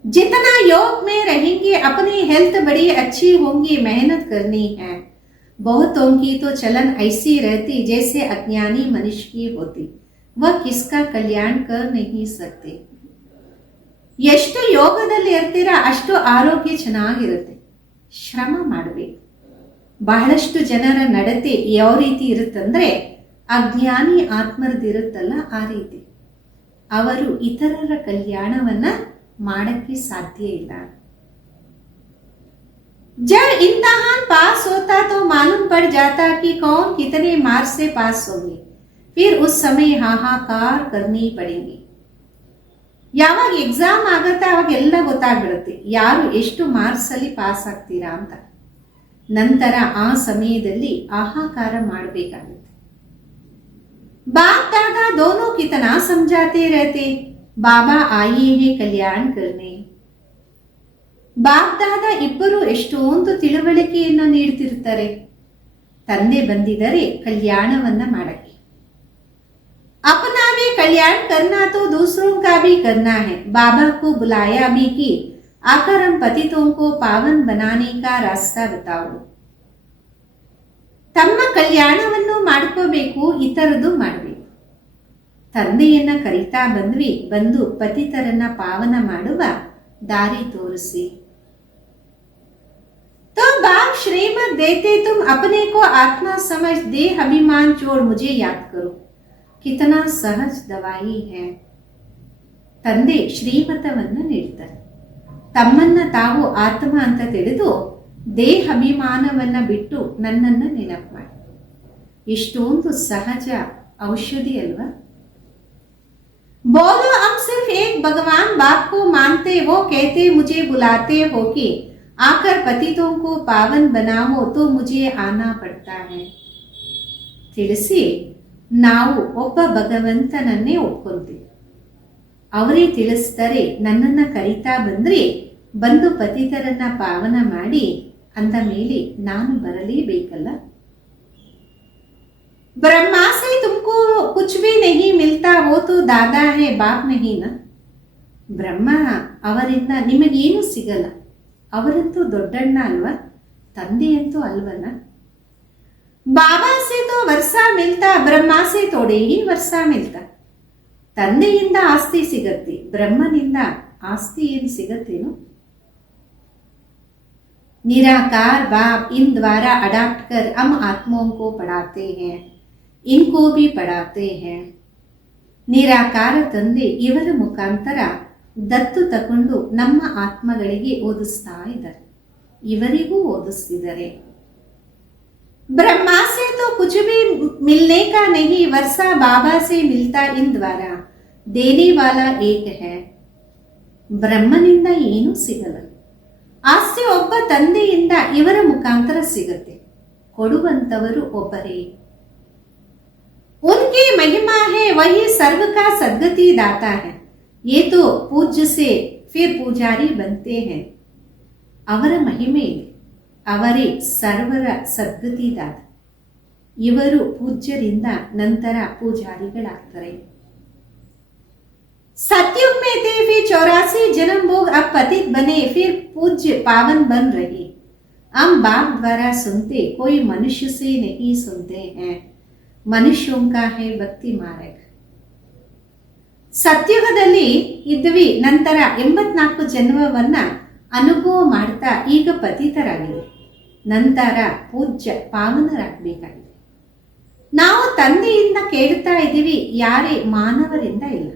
जितना योग में रहेंगे अपनी हेल्थ बड़ी अच्छी होंगी, मेहनत करनी है. बहुतों की तो चलन ऐसी रहती जैसे अज्ञानी मनुष्य की होती, वह किसका कल्याण कर नहीं सकते. ಎಷ್ಟು ಯೋಗದಲ್ಲಿ ಇರ್ತೀರಾ ಅಷ್ಟು ಆರೋಗ್ಯ ಚೆನ್ನಾಗಿರುತ್ತೆ. ಶ್ರಮ ಮಾಡಬೇಕು. ಬಹಳಷ್ಟು ಜನರ ನಡತೆ ಯಾವ ರೀತಿ ಇರುತ್ತಂದ್ರೆ ಅಜ್ಞಾನಿ ಆತ್ಮರದಿರುತ್ತಲ್ಲ ಆ ರೀತಿ. ಅವರು ಇತರರ ಕಲ್ಯಾಣವನ್ನ ಮಾಡಕ್ಕೆ ಸಾಧ್ಯ ಇಲ್ಲ. जब इम्तिहान पास होता तो मालूम पड़ जाता कि कौन कितने मार्क्स से पास होगी, फिर उस समय हाहाकार करनी पड़ेगी. ಯಾವಾಗ ಎಕ್ಸಾಮ್ ಆಗತ್ತಾ ಅವಾಗೆಲ್ಲ ಗೊತ್ತಾಗ್ಬಿಡುತ್ತೆ ಯಾರು ಎಷ್ಟು ಮಾರ್ಕ್ಸ್ ಅಲ್ಲಿ ಪಾಸ್ ಆಗ್ತೀರಾ ಅಂತ. ನಂತರ ಆ ಸಮಯದಲ್ಲಿ ಆಹಾಕಾರ ಮಾಡಬೇಕಾಗುತ್ತೆ. बाप दादा दोनों कितना समझाते रहते, बाबा आइए है कल्याण करने. ಬಾಪ್ ದಾದಾ ಇಬ್ಬರು ಎಷ್ಟೊಂದು ತಿಳುವಳಿಕೆಯನ್ನ ನೀಡ್ತಿರ್ತಾರೆ. ತಂದೆ ಬಂದಿದರೆ ಕಲ್ಯಾಣವನ್ನ ಮಾಡಕ್ಕೆ. अपना भी कल्याण करना तो दूसरों का भी करना है. बाबा को बुलाया भी कि आकर हम पतितों को पावन बनाने का रास्ता बताओ. ತಮ್ಮ ಕಲ್ಯಾಣವನ್ನು ಮಾಡ್ಕೋಬೇಕು, ಇತರದು ಮಾಡಬೇಕು. ತಂದೆಯನ್ನ ಕರಿತಾ ಬಂದ್ವಿ, ಬಂದು ಪತಿತರನ್ನ ಪಾವನ ಮಾಡುವ ದಾರಿ ತೋರಿಸಿ. तो बाप श्रीमत देते तुम अपने को आत्मा समझ देह अभिमान छोड़ मुझे याद करो. ಕಿತನಾ ಸಹಜ ದವಾಯಿ ಹೇ. ತಂದೆ ಶ್ರೀಮತವನ್ನು ನೀಡ್ತಾರೆ. ತಮ್ಮನ್ನ ತಾವು ಆತ್ಮ ಅಂತ ತಿಳಿದು ದೇಹ ಅಭಿಮಾನವನ್ನ ಬಿಟ್ಟು ನನ್ನನ್ನ ನೆನಪು ಮಾಡಿ. ಇಷ್ಟೊಂದು ಸಹಜ ಔಷಧಿ ಅಲ್ವಾ? बोलो हम सिर्फ एक भगवान बाप को मानते हो, कहते मुझे बुलाते हो कि आकर पतितों को पावन बनाओ तो मुझे आना पड़ता है. ತಿಳಿಸಿ, ನಾವು ಒಬ್ಬ ಭಗವಂತನನ್ನೇ ಒಪ್ಕೊಂತೀವಿ. ಅವರೇ ತಿಳಿಸ್ತಾರೆ, ನನ್ನನ್ನ ಕರಿತಾ ಬಂದ್ರೆ ಬಂದು ಪತಿತರನ್ನ ಪಾವನ ಮಾಡಿ ಅಂದ ಮೇಲೆ ನಾನು ಬರಲೇಬೇಕಲ್ಲ. ಬ್ರಹ್ಮಾ ಸೆ ತುಮಕೋ ಕುಚ್ ಭಿ ನಹಿ ಮಿಲ್ತಾ ವೋ ತೋ ದಾದಾ ಹೈ ಬಾಪ್ ನಹಿ ನ. ಬ್ರಹ್ಮ ಅವರಿಂದ ನಿಮಗೇನು ಸಿಗಲ್ಲ, ಅವರಂತೂ ದೊಡ್ಡಣ್ಣ ಅಲ್ವಾ, ತಂದೆಯಂತೂ ಅಲ್ವಲ್ಲ. ಬಾಬಾ ಸೆ ತೋ ವರ್ಷ ಮಿಲ್ತಾ, ಬ್ರಹ್ಮ ಸೆ ತೋಡೆ ಹಿ ವರ್ಷ ಮಿಲ್ತಾ. ತಂದೆಯಿಂದ ಆಸ್ತಿ ಸಿಗತ್ತೆ, ಬ್ರಹ್ಮನಿಂದ ಆಸ್ತಿ ಏನ್ ಸಿಗತ್ತೇನು? निराकार बाप इन द्वारा अडॉप्ट कर हम आत्माओं को पढ़ाते हैं, इनको भी पढ़ाते हैं. ನಿರಾಕಾರ ತಂದೆ ಇವರ ಮುಖಾಂತರ ದತ್ತು ತಕೊಂಡು ನಮ್ಮ ಆತ್ಮಗಳಿಗೆ ಓದಿಸ್ತಾ ಇದ್ದಾರೆ, ಇವರಿಗೂ ಓದಿಸ್ತಿದ್ದಾರೆ. ब्रह्मा से तो कुछ भी मिलने का नहीं, वर्षा बाबा से मिलता इन द्वारा, देने वाला एक है. ಬ್ರಹ್ಮನಿಂದ ಏನೂ ಸಿಗಲ್ಲ, ಆಸ್ತಿ ಒಬ್ಬ ತಂದೆಯಿಂದ ಇವರ ಮುಖಾಂತರ ಸಿಗತ್ತೆ, ಕೊಡುವಂತವರು ಒಬ್ಬರೇ. उनकी महिमा है, वही सर्व का सद्गति दाता है. ये तो पूज्य से फिर पूजारी बनते हैं. ಅವರ ಮಹಿಮೆ ಇದೆ, ಅವರೇ ಸರ್ವರ ಸದ್ಗತಿದಾತ. ಇವರು ಪೂಜ್ಯರಿಂದ ನಂತರ ಪೂಜಾರಿಗಳಾಗ್ತಾರೆ. सतयुग में थे, फिर 84 जन्म भोग, अब पतित बने, फिर पूज्य पावन बन रहे. हम बाप द्वारा सुनते, कोई मनुष्य से नहीं सुनते हैं. मनुष्यों का है भक्ति मार्ग. ಸತ್ಯುಗದಲ್ಲಿ ಇದ್ವಿ, ನಂತರ 84 ಜನ್ಮವನ್ನ ಅನುಭವ ಮಾಡ್ತಾ ಈಗ ಪತಿತರಾಗಿದೆ, ನಂತರ ಪೂಜ್ಯ ಪಾವನರಾಗಬೇಕಾಗಿದೆ. ನಾವು ತಂದೆಯಿಂದ ಕೇಳ್ತಾ ಇದ್ದೀವಿ, ಯಾರೇ ಮಾನವರಿಂದ ಇಲ್ಲ.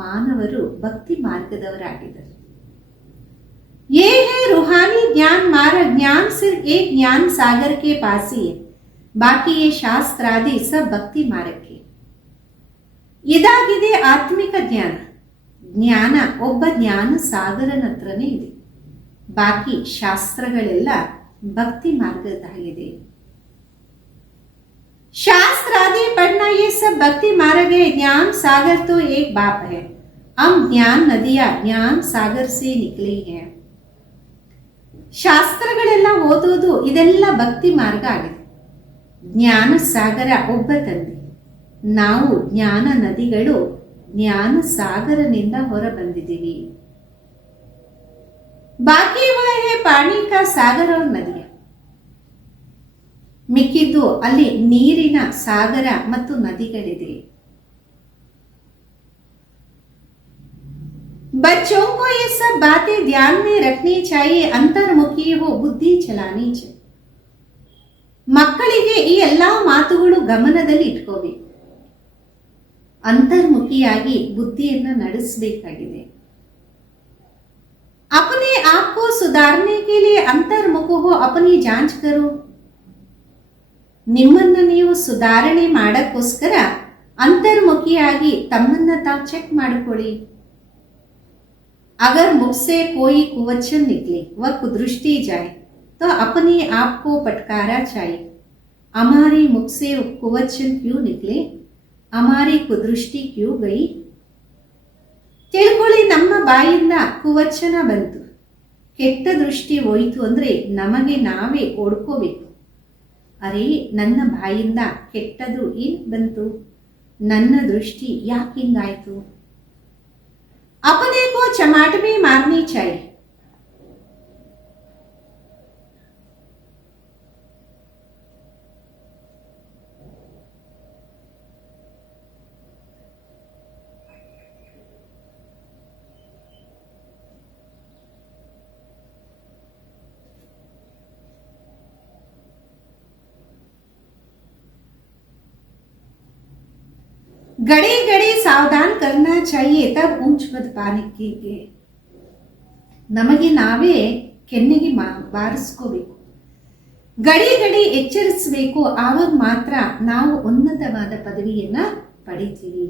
ಮಾನವರು ಭಕ್ತಿ ಮಾರ್ಗದವರಾಗಿದ್ದಾರೆ. ये है रूहानी ज्ञान मार्ग. ज्ञान सिर्फ एक ज्ञान सागर के पास ही है, बाकी ये शास्त्र आदि सब भक्ति मार्ग के. ಇದಾಗಿದೆ ಆತ್ಮಿಕ ಜ್ಞಾನ. ಜ್ಞಾನ ಒಬ್ಬ ಜ್ಞಾನ ಸಾಗರನ ಹತ್ರನೇ ಇದೆ, ಬಾಕಿ ಶಾಸ್ತ್ರಗಳೆಲ್ಲ ಭಕ್ತಿ ಮಾರ್ಗದಾಗಿದೆ. शास्त्र आदि पढ़ना ये सब भक्ति मार्ग है. ज्ञान सागर तो एक बाप है, हम ज्ञान नदियां ज्ञान सागर से निकली हैं. ಶಾಸ್ತ್ರಗಳೆಲ್ಲ ಓದೋದು ಇದೆಲ್ಲ ಭಕ್ತಿ ಮಾರ್ಗ ಆಗಿದೆ. ಜ್ಞಾನ ಸಾಗರ ಒಬ್ಬ ತಂದೆ, ನಾವು ಜ್ಞಾನ ನದಿಗಳು ಜ್ಞಾನ ಸಾಗರನಿಂದ ಹೊರ ಬಂದಿದ್ದೀವಿ. ಬಾಕಿ ಹೇ ಪಾಣಿ ಕಾ ಸಾಗರ और ನದಿ. ಮಿಕ್ಕಿದ್ದು ಅಲ್ಲಿ ನೀರಿನ ಸಾಗರ ಮತ್ತು ನದಿಗಳಿದೆ. बच्चों को ये सब बातें ध्यान में रखनी चाहिए, अंतर्मुखी हो बुद्धि चलानी चाहिए. ಮಕ್ಕಳಿಗೆ ಈ ಎಲ್ಲಾ ಮಾತುಗಳು ಗಮನದಲ್ಲಿ ಇಟ್ಕೋಬೇಕು, ಅಂತರ್ಮುಖಿಯಾಗಿ ಬುದ್ಧಿಯನ್ನ ನಡೆಸಬೇಕಾಗಿದೆ. अपने आप को सुधारने के लिए अंतर्मुख हो, अपनी जांच करो. ನಿಮ್ಮನ್ನ ನೀವು ಸುಧಾರಣೆ ಮಾಡಕ್ಕೋಸ್ಕರ ಅಂತರ್ಮುಖಿಯಾಗಿ ತಮ್ಮನ್ನ ತಾವು ಚೆಕ್ ಮಾಡಿಕೊಳ್ಳಿ. अगर मुख से कोई कुवचन निकले व कुदृष्टि जाए तो अपने आप को फटकारा चाहिए. हमारे मुख से कुवचन क्यों निकले, हमारी कुदृष्टि क्यों गई. ತಿಳ್ಕೊಳ್ಳಿ, ನಮ್ಮ ಬಾಯಿಂದ ಕುವಚನ ಬಂತು, ಕೆಟ್ಟ ದೃಷ್ಟಿ ಹೋಯಿತು ಅಂದ್ರೆ ನಮಗೆ ನಾವೇ ಓಡ್ಕೋಬೇಕು. ಅರೇ, ನನ್ನ ಬಾಯಿಂದ ಕೆಟ್ಟದು ಏನ್ ಬಂತು, ನನ್ನ ದೃಷ್ಟಿ ಯಾಕೆ ಹಿಂಗಾಯ್ತು. अपने को चमाट में मारनी चाहिए. गड़े गड़े सावधान करना चाहिए तब ऊंच पद पाने के लिए. ನಮಗೆ ನಾವೇ ಕೆನ್ನೆಗೆ ಬಾರಿಸ್ಕೋಬೇಕು, ಗಡಿ ಗಡಿ ಎಚ್ಚರಿಸಬೇಕು. ಆವಾಗ ಮಾತ್ರ ನಾವು ಉನ್ನತವಾದ ಪದವಿಯನ್ನ ಪಡಿತೀವಿ.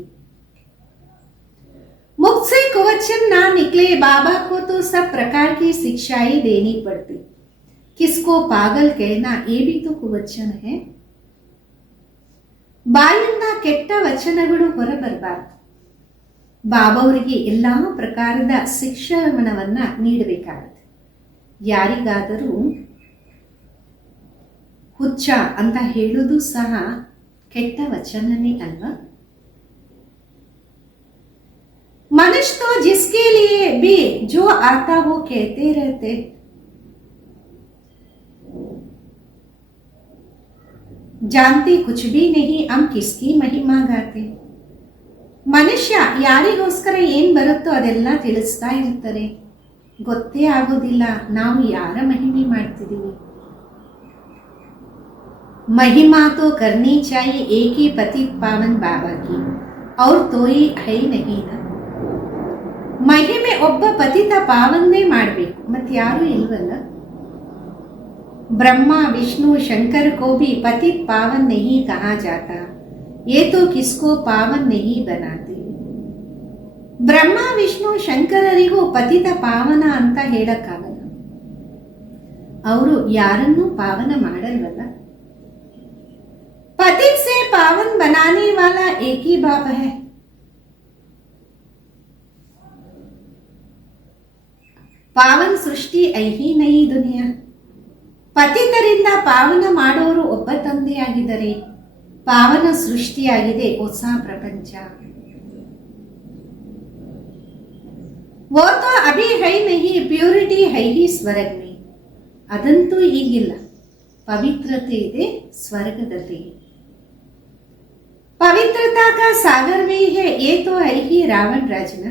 मुख से कुवचन ना निकले, बाबा को तो सब प्रकार की शिक्षाएं देनी पड़ती. किसको पागल कहना, ये भी तो कुवचन है. ಬಾಯಿಂದ ಕೆಟ್ಟ ವಚನಗಳು ಹೊರಬರಬಾರದು. ಬಾಬಾವರಿಗೆ ಎಲ್ಲಾ ಪ್ರಕಾರದ ಶಿಕ್ಷಣವನ್ನ ನೀಡಬೇಕಾಗುತ್ತೆ. ಯಾರಿಗಾದರೂ ಹುಚ್ಚ ಅಂತ ಹೇಳುವುದು ಸಹ ಕೆಟ್ಟ ವಚನನೇ ಅಲ್ವಾ. मनुष्य तो जिसके लिए भी जो आता वो कहते रहते. जानते कुछ भी नहीं, हम किसकी महिमा गाते. ಮನುಷ್ಯ ಯಾರಿಗೋಸ್ಕರ ಏನ್ ಬರುತ್ತೋ ಅದೆಲ್ಲ ತಿಳಿಸ್ತಾ ಇರ್ತಾರೆ, ಗೊತ್ತೇ ಆಗೋದಿಲ್ಲ ನಾವು ಯಾರ ಮಹಿಮೆ ಮಾಡ್ತಿದೀವಿ. महिमा तो करनी चाहिए एक ही पतित पावन बाबा की, और तो ही है नहीं ना. ಮಹಿಮೆ ಒಬ್ಬ ಪತಿತ ಪಾವನ್ನೇ ಮಾಡಬೇಕು, ಮತ್ತೆ ಯಾರು ಇಲ್ವಲ್ಲ. ब्रह्मा विष्णु शंकर को भी पतित पावन नहीं कहा जाता, ये तो किसको पावन नहीं बनाते. ಬ್ರಹ್ಮ ವಿಷ್ಣು ಶಂಕರರಿಗೂ ಪತಿತ ಪಾವನ ಅಂತ ಹೇಳಕ್ಕಾಗಲ್ಲ, ಅವರು ಯಾರನ್ನೂ ಪಾವನ ಮಾಡಲ್ವಲ್ಲ. पतित से पावन बनाने वाला एक ही बाप है. ಪಾವನ ಸೃಷ್ಟಿ ಐಹಿ ನೈ ದುನಿಯಾ. ಪತಿತರಿಂದ ಪಾವನ ಮಾಡೋರು ಒಬ್ಬ ತಂದೆಯಾಗಿದ್ದರೆ ಪಾವನ ಸೃಷ್ಟಿಯಾಗಿದೆ ಹೊಸ ಪ್ರಪಂಚ. वो तो अभी है नहीं, प्यूरिटी है ही ಸ್ವರ್ಗ में. ಅದಂತೂ ಈಗಿಲ್ಲ, ಪವಿತ್ರತೆ ಇದೆ ಸ್ವರ್ಗದಲ್ಲಿ. ಪವಿತ್ರತಾ का सागर भी है, ये तो है ही ರಾವಣ ರಾಜನ.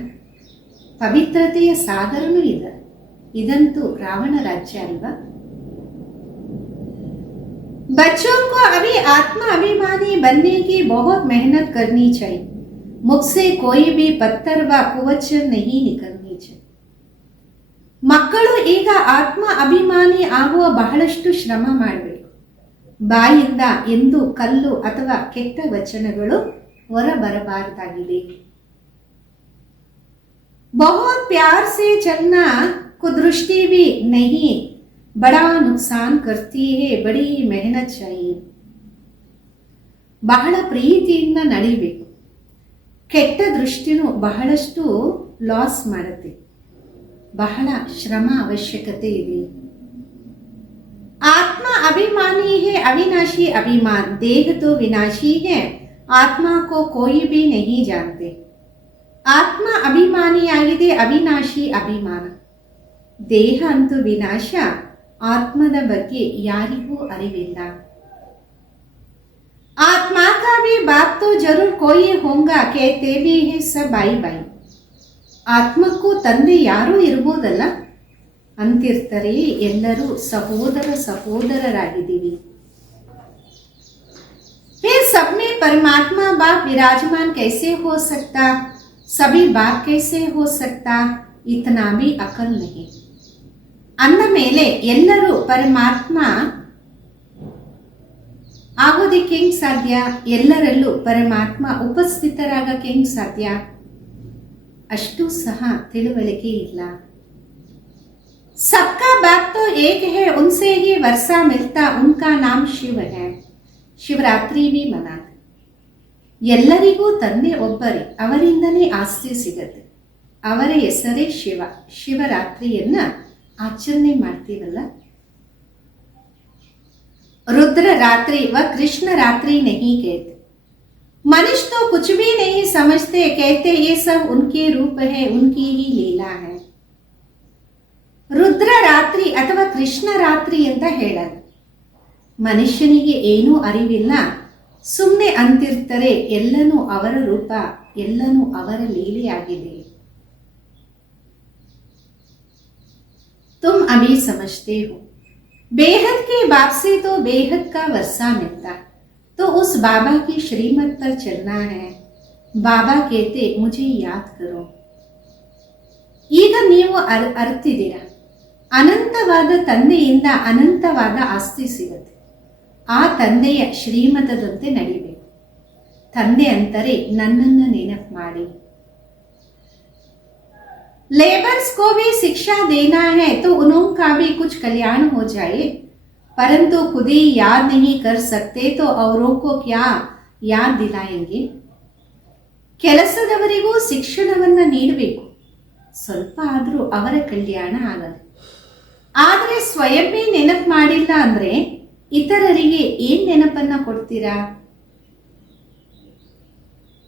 ಪವಿತ್ರತೆಯ ಸಾಗರನೂ ಇದೆ, ಇದಂತೂ ರಾವಣ ರಾಜ್ಯ ಅಲ್ವಾ. बच्चों को अभी आत्मा अभिमानी बनने की बहुत मेहनत करनी चाहिए. मुख से कोई भी पत्थर व कुवचन नहीं निकलनी चाहिए. ಮಕ್ಕಳು ಈಗ ಆತ್ಮ ಅಭಿಮಾನಿ ಆಗುವ ಬಹಳಷ್ಟು ಶ್ರಮ ಮಾಡಬೇಕು. ಬಾಯಿಂದ ಎಂದು ಕಲ್ಲು ಅಥವಾ ಕೆಟ್ಟ ವಚನಗಳು ಹೊರ ಬರಬಾರದಾಗಿದೆ. बहुत प्यार से चलना, कुदृष्टि भी नहीं, बड़ा नुकसान करती है, बड़ी मेहनत चाहिए. ಬಹಳ ಪ್ರೀತಿಯಿಂದ ನಡಿಬೇಕು. ಕೆಟ್ಟ ದೃಷ್ಟಿನೂ ಬಹಳಷ್ಟು ಲಾಸ್ ಮಾಡುತ್ತೆ, ಬಹಳ ಶ್ರಮ ಅವಶ್ಯಕತೆ ಇದೆ. ಆತ್ಮ ಅಭಿಮಾನಿ है अविनाशी अभिमान, देह तो विनाशी है, आत्मा को कोई भी नहीं जानते. ಆತ್ಮ ಅಭಿಮಾನಿಯಾಗಿದೆ, ಅವಿನಾಶಿ ಅಭಿಮಾನ. ದೇಹ ಅಂತೂ ವಿನಾಶ, ಆತ್ಮದ ಬಗ್ಗೆ ಯಾರಿಗೂ ಅರಿವಿಲ್ಲ. आत्मा का भी बात तो जरूर कोई होगा, कहते भी है सब बाई बाई. ಆತ್ಮಕ್ಕೂ ತಂದೆ ಯಾರೂ ಇರ್ಬೋದಲ್ಲ ಅಂತಿರ್ತಾರೆ, ಎಲ್ಲರೂ ಸಹೋದರರಾಗಿದ್ದೀವಿ. फिर सब में परमात्मा बाप विराजमान कैसे हो सकता, सभी बाप कैसे हो सकता, इतना भी अकल नहीं. ಅಂದ ಮೇಲೆ ಎಲ್ಲರೂ ಪರಮಾತ್ಮ ಆಗೋದಿಕ್ಕೆ ಹೆಂಗ್ ಸಾಧ್ಯ, ಎಲ್ಲರಲ್ಲೂ ಪರಮಾತ್ಮ ಉಪಸ್ಥಿತರಾಗಕ್ಕೆ ಹೆಂಗ್ ಸಾಧ್ಯ, ಅಷ್ಟು ಸಹ ತಿಳುವಳಿಕೆ ಇಲ್ಲ. सबका बाप तो एक है, उनसे ही वर्षा मिलता, उनका नाम शिव है. ಶಿವರಾತ್ರಿ भी ಮನಾತ. ಎಲ್ಲರಿಗೂ ತಂದೆ ಒಬ್ಬರೇ, ಅವರಿಂದನೇ ಆಸ್ತಿ ಸಿಗತ್ತೆ, ಅವರ ಹೆಸರೇ ಶಿವ. ಶಿವರಾತ್ರಿಯನ್ನ ಆಚರಣೆ ಮಾಡ್ತೀವಲ್ಲ. रुद्र रात्रि व कृष्ण रात्रि नहीं कहते। मनुष्य तो कुछ भी नहीं समझते, कहते ये सब उनके रूप है, उनकी ही लीला है। ರುದ್ರ ರಾತ್ರಿ ಅಥವಾ ಕೃಷ್ಣ ರಾತ್ರಿ ಅಂತ ಹೇಳಲ್ಲ. ಮನುಷ್ಯನಿಗೆ ಏನೂ ಅರಿವಿಲ್ಲ, ಸುಮ್ಮನೆ ಅಂತಿರ್ತಾರೆ ಎಲ್ಲನೂ ಅವರ ರೂಪ, ಎಲ್ಲನೂ ಅವರ ಲೀಲೆಯಾಗಿದೆ. तुम अभी समझते हो बेहद के बाप से तो बेहद का वर्षा मिलता, तो उस बाबा की श्रीमत पर चलना है. बाबा कहते मुझे याद करो. ಈಗ ನೀವು ಅರ್ತಿದ್ದೀರ, ಅನಂತವಾದ ತಂದೆಯಿಂದ ಅನಂತವಾದ ಆಸ್ತಿ ಸಿಗುತ್ತೆ. ಆ ತಂದೆಯ ಶ್ರೀಮತದಂತೆ ನಡಿಬೇಕು. ತಂದೆ ಅಂತಾರೆ ನನ್ನನ್ನು ನೆನಪು ಮಾಡಿ. लेबर्स को भी शिक्षा देना है तो उनका भी कुछ कल्याण हो जाए, परंतु खुद ही याद नहीं कर सकते तो औरों को क्या याद दिलाएंगे. ಕೆಲಸದವರಿಗೂ ಶಿಕ್ಷಣವನ್ನ ನೀಡಬೇಕು, ಸ್ವಲ್ಪ ಆದ್ರೂ ಅವರ ಕಲ್ಯಾಣ ಆಗಲ್ಲ. ಆದ್ರೆ ಸ್ವಯಂವೇ ನೆನಪು ಮಾಡಿಲ್ಲ ಅಂದ್ರೆ ಇತರರಿಗೆ ಏನ್ ನೆನಪನ್ನ ಕೊಡ್ತೀರಾ.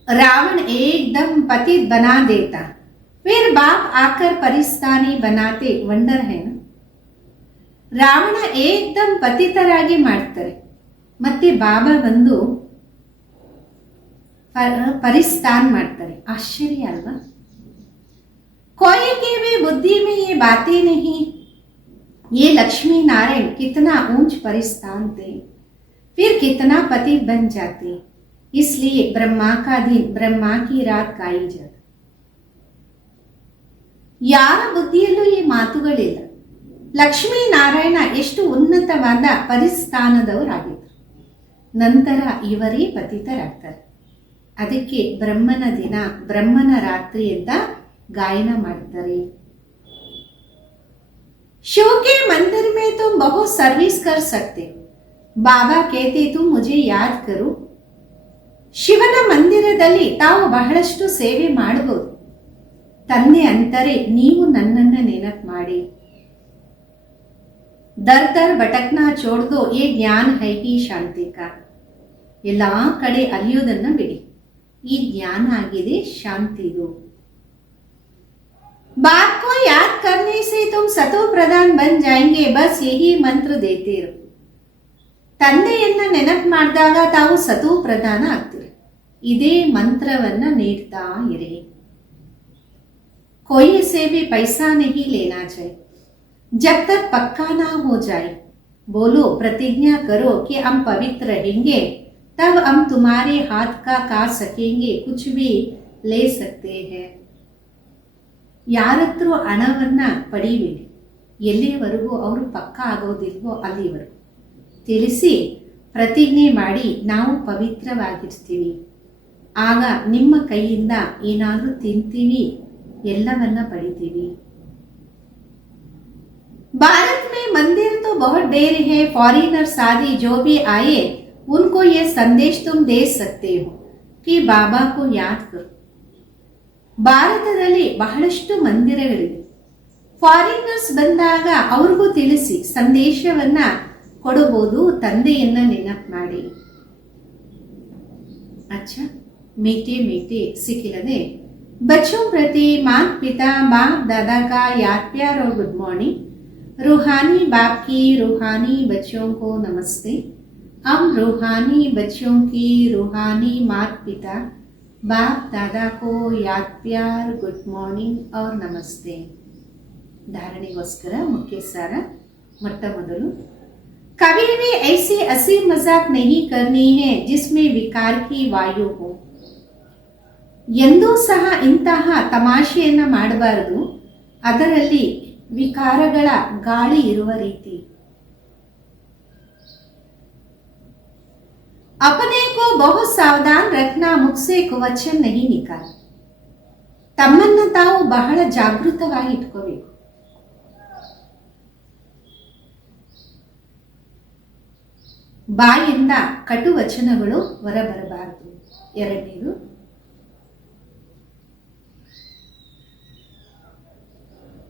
रावण एकदम पतित बना देता, फिर बाप आकर परिस्तानी बनाते, ವಂಡರ್ है ना. ರಾವಣ ಏಕ್ದಮ್ ಪತಿತರಾಗಿ ಮಾಡ್ತಾರೆ, ಮತ್ತೆ ಬಾಬಾ ಬಂದು ಪರಿಸ್ತಾನ್ ಮಾಡ್ತಾರೆ. ಆಶ್ಚರ್ಯ ಅಲ್ವಾ. कोई के भी बुद्धि में ये बातें नहीं, ये लक्ष्मी नारायण कितना ऊंच परिस्थान थे, फिर कितना पति बन जाते. इसलिए ब्रह्मा का दिन ब्रह्मा की रात गाई जाती. ಯಾರ ಬುದ್ಧಿಯಲ್ಲೂ ಈ ಮಾತುಗಳಿಲ್ಲ. ಲಕ್ಷ್ಮೀನಾರಾಯಣ ಎಷ್ಟು ಉನ್ನತವಾದ ಪರಿಸ್ಥಾನದವರಾಗಿದ್ದರು, ನಂತರ ಇವರೇ ಪತಿತರಾಗ್ತಾರೆ. ಅದಕ್ಕೆ ಬ್ರಹ್ಮನ ದಿನ ಬ್ರಹ್ಮನ ರಾತ್ರಿ ಅಂತ ಗಾಯನ ಮಾಡ್ತಾರೆ. शिव के मंदिर में तुम बहुत सर्विस कर सकते, बाबा कहते तुम मुझे याद करो. ಶಿವನ ಮಂದಿರದಲ್ಲಿ ತಾವು ಬಹಳಷ್ಟು ಸೇವೆ ಮಾಡಬಹುದು. ತಂದೆ ಅಂತಾರೆ ನೀವು ನನ್ನನ್ನ ನೆನಪು ಮಾಡಿ. ದರ್ ದರ್ ಭಟಕ್ನಾ छोड़ दो, ये ज्ञान है ही शांति का. ಎಲ್ಲಾ ಕಡೆ ಅಲಿಯೋದನ್ನ ಬಿಡಿ, ಈ ಜ್ಞಾನ ಆಗಿದೆ ಶಾಂತಿದು. बाप को याद करने से तुम सतो प्रधान बन जाएंगे, बस यही मंत्र देते रहो. ತಂದೆಯನ್ನ ನೆನಪು ಮಾಡಿದಾಗ ತಾವು ಸತೋ ಪ್ರಧಾನ ಆಗ್ತೀರಿ. ಇದೇ ಮಂತ್ರವನ್ನ ನೀಡ್ತಾ ಇರಿ. कोई से भी पैसा नहीं लेना चाहिए जब तक पक्का ना हो जाए. बोलो, प्रतिज्ञा करो कि हम पवित्र रहेंगे, तब हम तुम्हारे हाथ का खा सकेंगे, कुछ भी ले सकते हैं. ಯಾರತ್ರ ಹಣವನ್ನ ಪಡೀಬೇಡಿ, ಎಲ್ಲಿವರೆಗೂ ಅವರು ಪಕ್ಕ ಆಗೋದಿಲ್ವೋ ಅಲ್ಲಿವರೆಗೂ ತಿಳಿಸಿ ಪ್ರತಿಜ್ಞೆ ಮಾಡಿ ನಾವು ಪವಿತ್ರವಾಗಿರ್ತೀವಿ. ಆಗ ನಿಮ್ಮ ಕೈಯಿಂದ ಏನಾದ್ರೂ ತಿಂತೀವಿ, ಎಲ್ಲವನ್ನ ಪಡಿತೀವಿ. भारत में मंदिर तो बहुत ढेर है, फॉरेनर सादी जो भी आए उनको ये संदेश तुम दे सकते हो कि बाबा को याद करो. ಭಾರತದಲ್ಲಿ ಬಹಳಷ್ಟು ಮಂದಿರಗಳಿವೆ. ಫಾರಿನರ್ಸ್ ಬಂದಾಗ ಅವ್ರಿಗೂ ತಿಳಿಸಿ ಸಂದೇಶವನ್ನ ಕೊಡಬಹುದು, ತಂದೆಯನ್ನ ನೆನಪು ಮಾಡಿ. अच्छा, मीठे मीठे सिखिलदे बच्चों प्रति माता पिता बाप दादा का याद प्यार और गुड मॉर्निंग. रूहानी बाप की रूहानी बच्चों को नमस्ते. हम रूहानी बच्चों की रूहानी माता पिता बाप दादा को याद प्यार गुड मॉर्निंग और नमस्ते. धारणेಗೋಸ್ಕರ मुख्य सार. ಮೊಟ್ಟ ಮೊದಲು, कभी भी ऐसे हंसी मजाक नहीं करनी है जिसमें विकार की वायु हो. ಎಂದೂ ಸಹ ಇಂತಹ ತಮಾಷೆಯನ್ನ ಮಾಡಬಾರದು, ಅದರಲ್ಲಿ ವಿಕಾರಗಳ ಗಾಳಿ ಇರುವ ರೀತಿ. अपने को बहुत सावधान रखना, मुख से कुवचन नहीं निकाल. ತಮ್ಮನ್ನ ತಾವು ಬಹಳ ಜಾಗೃತವಾಗಿ ಇಟ್ಕೋಬೇಕು. ಬಾಯಿಂದ ಕಟು ವಚನಗಳು ಹೊರಬರಬಾರದು. ಎರಡನೇದು,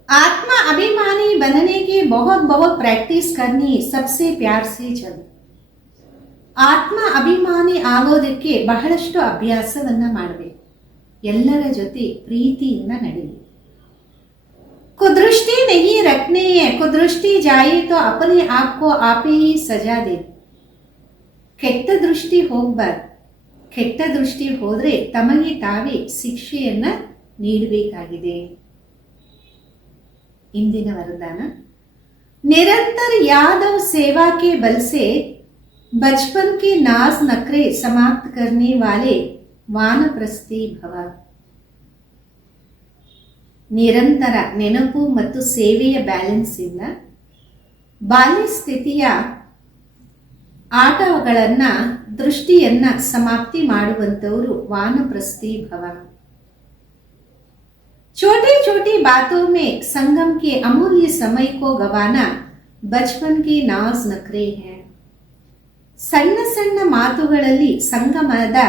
आत्मा अभिमानी बनने की बहुत बहुत प्रैक्टिस करनी, सबसे प्यार से चलो. ಆತ್ಮ ಅಭಿಮಾನಿ ಆಗೋದಕ್ಕೆ ಬಹಳಷ್ಟು ಅಭ್ಯಾಸವನ್ನ ಮಾಡಬೇಕು. ಎಲ್ಲರ ಜೊತೆ ಪ್ರೀತಿಯಿಂದ ನಡೆಯಬೇಕು. ಕುದೃಷ್ಟಿ नहीं रखनी है, कुदृष्टि जाए तो अपने आप को आप ही सजा दे. ಕೆಟ್ಟ ದೃಷ್ಟಿ ಹೋಗ್ಬಾರ್ದು. ಕೆಟ್ಟ ದೃಷ್ಟಿ ಹೋದ್ರೆ ತಮಗೆ ತಾವೇ ಶಿಕ್ಷೆಯನ್ನ ನೀಡಬೇಕಾಗಿದೆ. ಇಂದಿನ ವರದಾನ, निरंतर याद और सेवा के बल से बचपन के नाज नखरे समाप्त करने वाले वानप्रस्थी भव. ನಿರಂತರ ನೆನಪು ಮತ್ತು ಸೇವೆಯ ಬ್ಯಾಲೆನ್ಸ್ ಇಂದ ಬಾಲ್ಯ ಸ್ಥಿತಿಯ ಆಟಗಳನ್ನ ದೃಷ್ಟಿಯನ್ನ ಸಮಾಪ್ತಿ ಮಾಡುವಂತವರು ವಾನಪ್ರಸ್ಥಿ ಭವ. छोटी छोटी बातों में संगम के अमूल्य समय को गवाना बचपन के नाज नखरे हैं. ಸಣ್ಣ ಸಣ್ಣ ಮಾತುಗಳಲ್ಲಿ ಸಂಗಮದ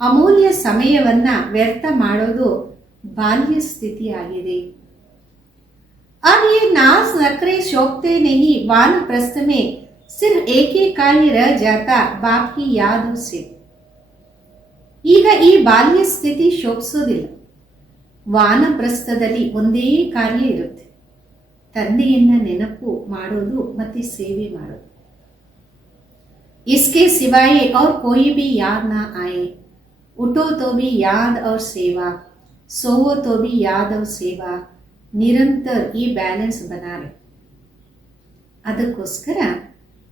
ಅಮೂಲ್ಯ ಸಮಯವನ್ನ ವ್ಯರ್ಥ ಮಾಡೋದು ಬಾಲ್ಯ ಸ್ಥಿತಿಯಾಗಿದೆ. अब ये नाज नखरे शोभते नहीं, वानप्रस्थ में सिर्फ एक ही कार्य रह जाता, बाप की यादों से. ಈಗ ಈ ಬಾಲ್ಯ ಸ್ಥಿತಿ ಶೋಭಿಸೋದಿಲ್ಲ. ವಾನಪ್ರಸ್ಥದಲ್ಲಿ ಒಂದೇ ಕಾರ್ಯ ಇರುತ್ತೆ, ತಂದೆಯನ್ನ ನೆನಪು ಮಾಡೋದು ಮತ್ತೆ ಸೇವೆ ಮಾಡೋದು. इसके सिवाय और कोई भी याद ना आए. उठो तो भी याद और सेवा, सोवो तो भी याद और सेवा. ನಿರಂತರ ಈ ಬ್ಯಾಲೆನ್ಸ್ ಬನಾರೆ. ಅದಕ್ಕೋಸ್ಕರ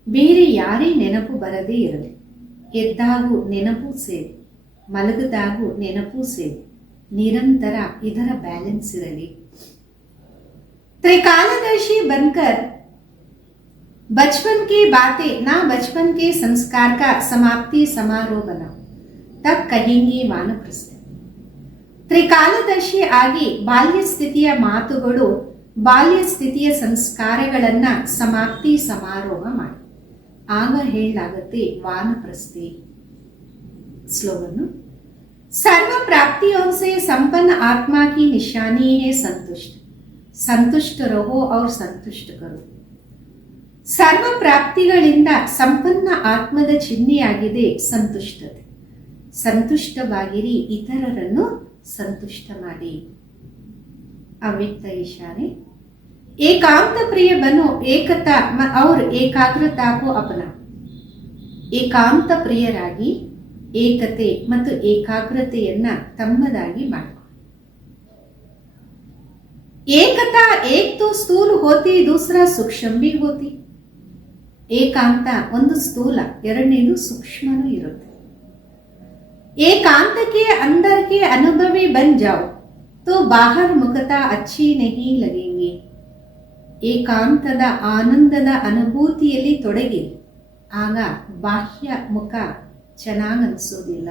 ಬೇರೆ ಯಾರೇ ನೆನಪು ಬರದೇ ಇರಲಿ. ಎದ್ದಾಗೂ ನೆನಪು ಸೇವೆ, ಮಲಗದಾಗೂ ನೆನಪು ಸೇವೆ. ನಿರಂತರ ಇದರ ಬ್ಯಾಲೆನ್ಸ್ ಇರಲಿ. त्रिकालदर्शी बनकर बचपन की बातें ना बचपन के संस्कार का समाप्ति समारोह बना, तब कहेंगे वानप्रस्थ. ತ್ರಿಕಾಲದರ್ಶಿ ಆಗಿ ಬಾಲ್ಯ ಸ್ಥಿತಿಯ ಮಾತುಗಳು, ಬಾಲ್ಯ ಸ್ಥಿತಿಯ ಸಂಸ್ಕಾರಗಳನ್ನ ಸಮಾಪ್ತಿ ಸಮಾರೋಹ ಮಾಡಿ, ಆಗ ಹೇಳಲಾಗತ್ತೆ ವಾನಪ್ರಸ್ಥಿ. ಸ್ಲೋಗನ್, सर्व प्राप्तियों से संपन्न आत्मा की निशानी है संतुष्ट. संतुष्ट रहो और संतुष्ट करो. ಸರ್ವ ಪ್ರಾಪ್ತಿಗಳಿಂದ ಸಂಪನ್ನ ಆತ್ಮದ ಚಿಹ್ನೆಯಾಗಿದೆ ಸಂತುಷ್ಟತೆ. ಸಂತುಷ್ಟವಾಗಿರಿ, ಇತರರನ್ನು ಸಂತುಷ್ಟ ಮಾಡಿ. ಅವ್ಯಕ್ತ ಇಶಾರೆ, ಏಕಾಂತ ಪ್ರಿಯ ಬನೋ, ಏಕತಾ और ಏಕಾಗ್ರತಾ को अपना. ಏಕಾಂತ ಪ್ರಿಯರಾಗಿ ಏಕತೆ ಮತ್ತು ಏಕಾಗ್ರತೆಯನ್ನ ತಮ್ಮದಾಗಿ ಮಾಡಿ. ಏಕತಾ ಏಕ್ ತೋ ಸ್ಥೂಲ ಹೋತಿ, ದೂಸರಾ ಸೂಕ್ಷ್ಮ भी ಹೋತಿ. ಏಕಾಂತ ಒಂದು ಸ್ಥೂಲ, ಎರಡನೇದು ಸೂಕ್ಷ್ಮನೂ ಇರುತ್ತೆ. एकांत के अंदर के अनुभवी बन जाओ तो बाहर मुखता अच्छी नहीं लगेंगे. ಏಕಾಂತದ ಆನಂದದ ಅನುಭೂತಿಯಲ್ಲಿ ತೊಡಗಿ, ಆಗ ಬಾಹ್ಯ ಮುಖ ಚೆನ್ನಾಗಿ ಅನಿಸೋದಿಲ್ಲ.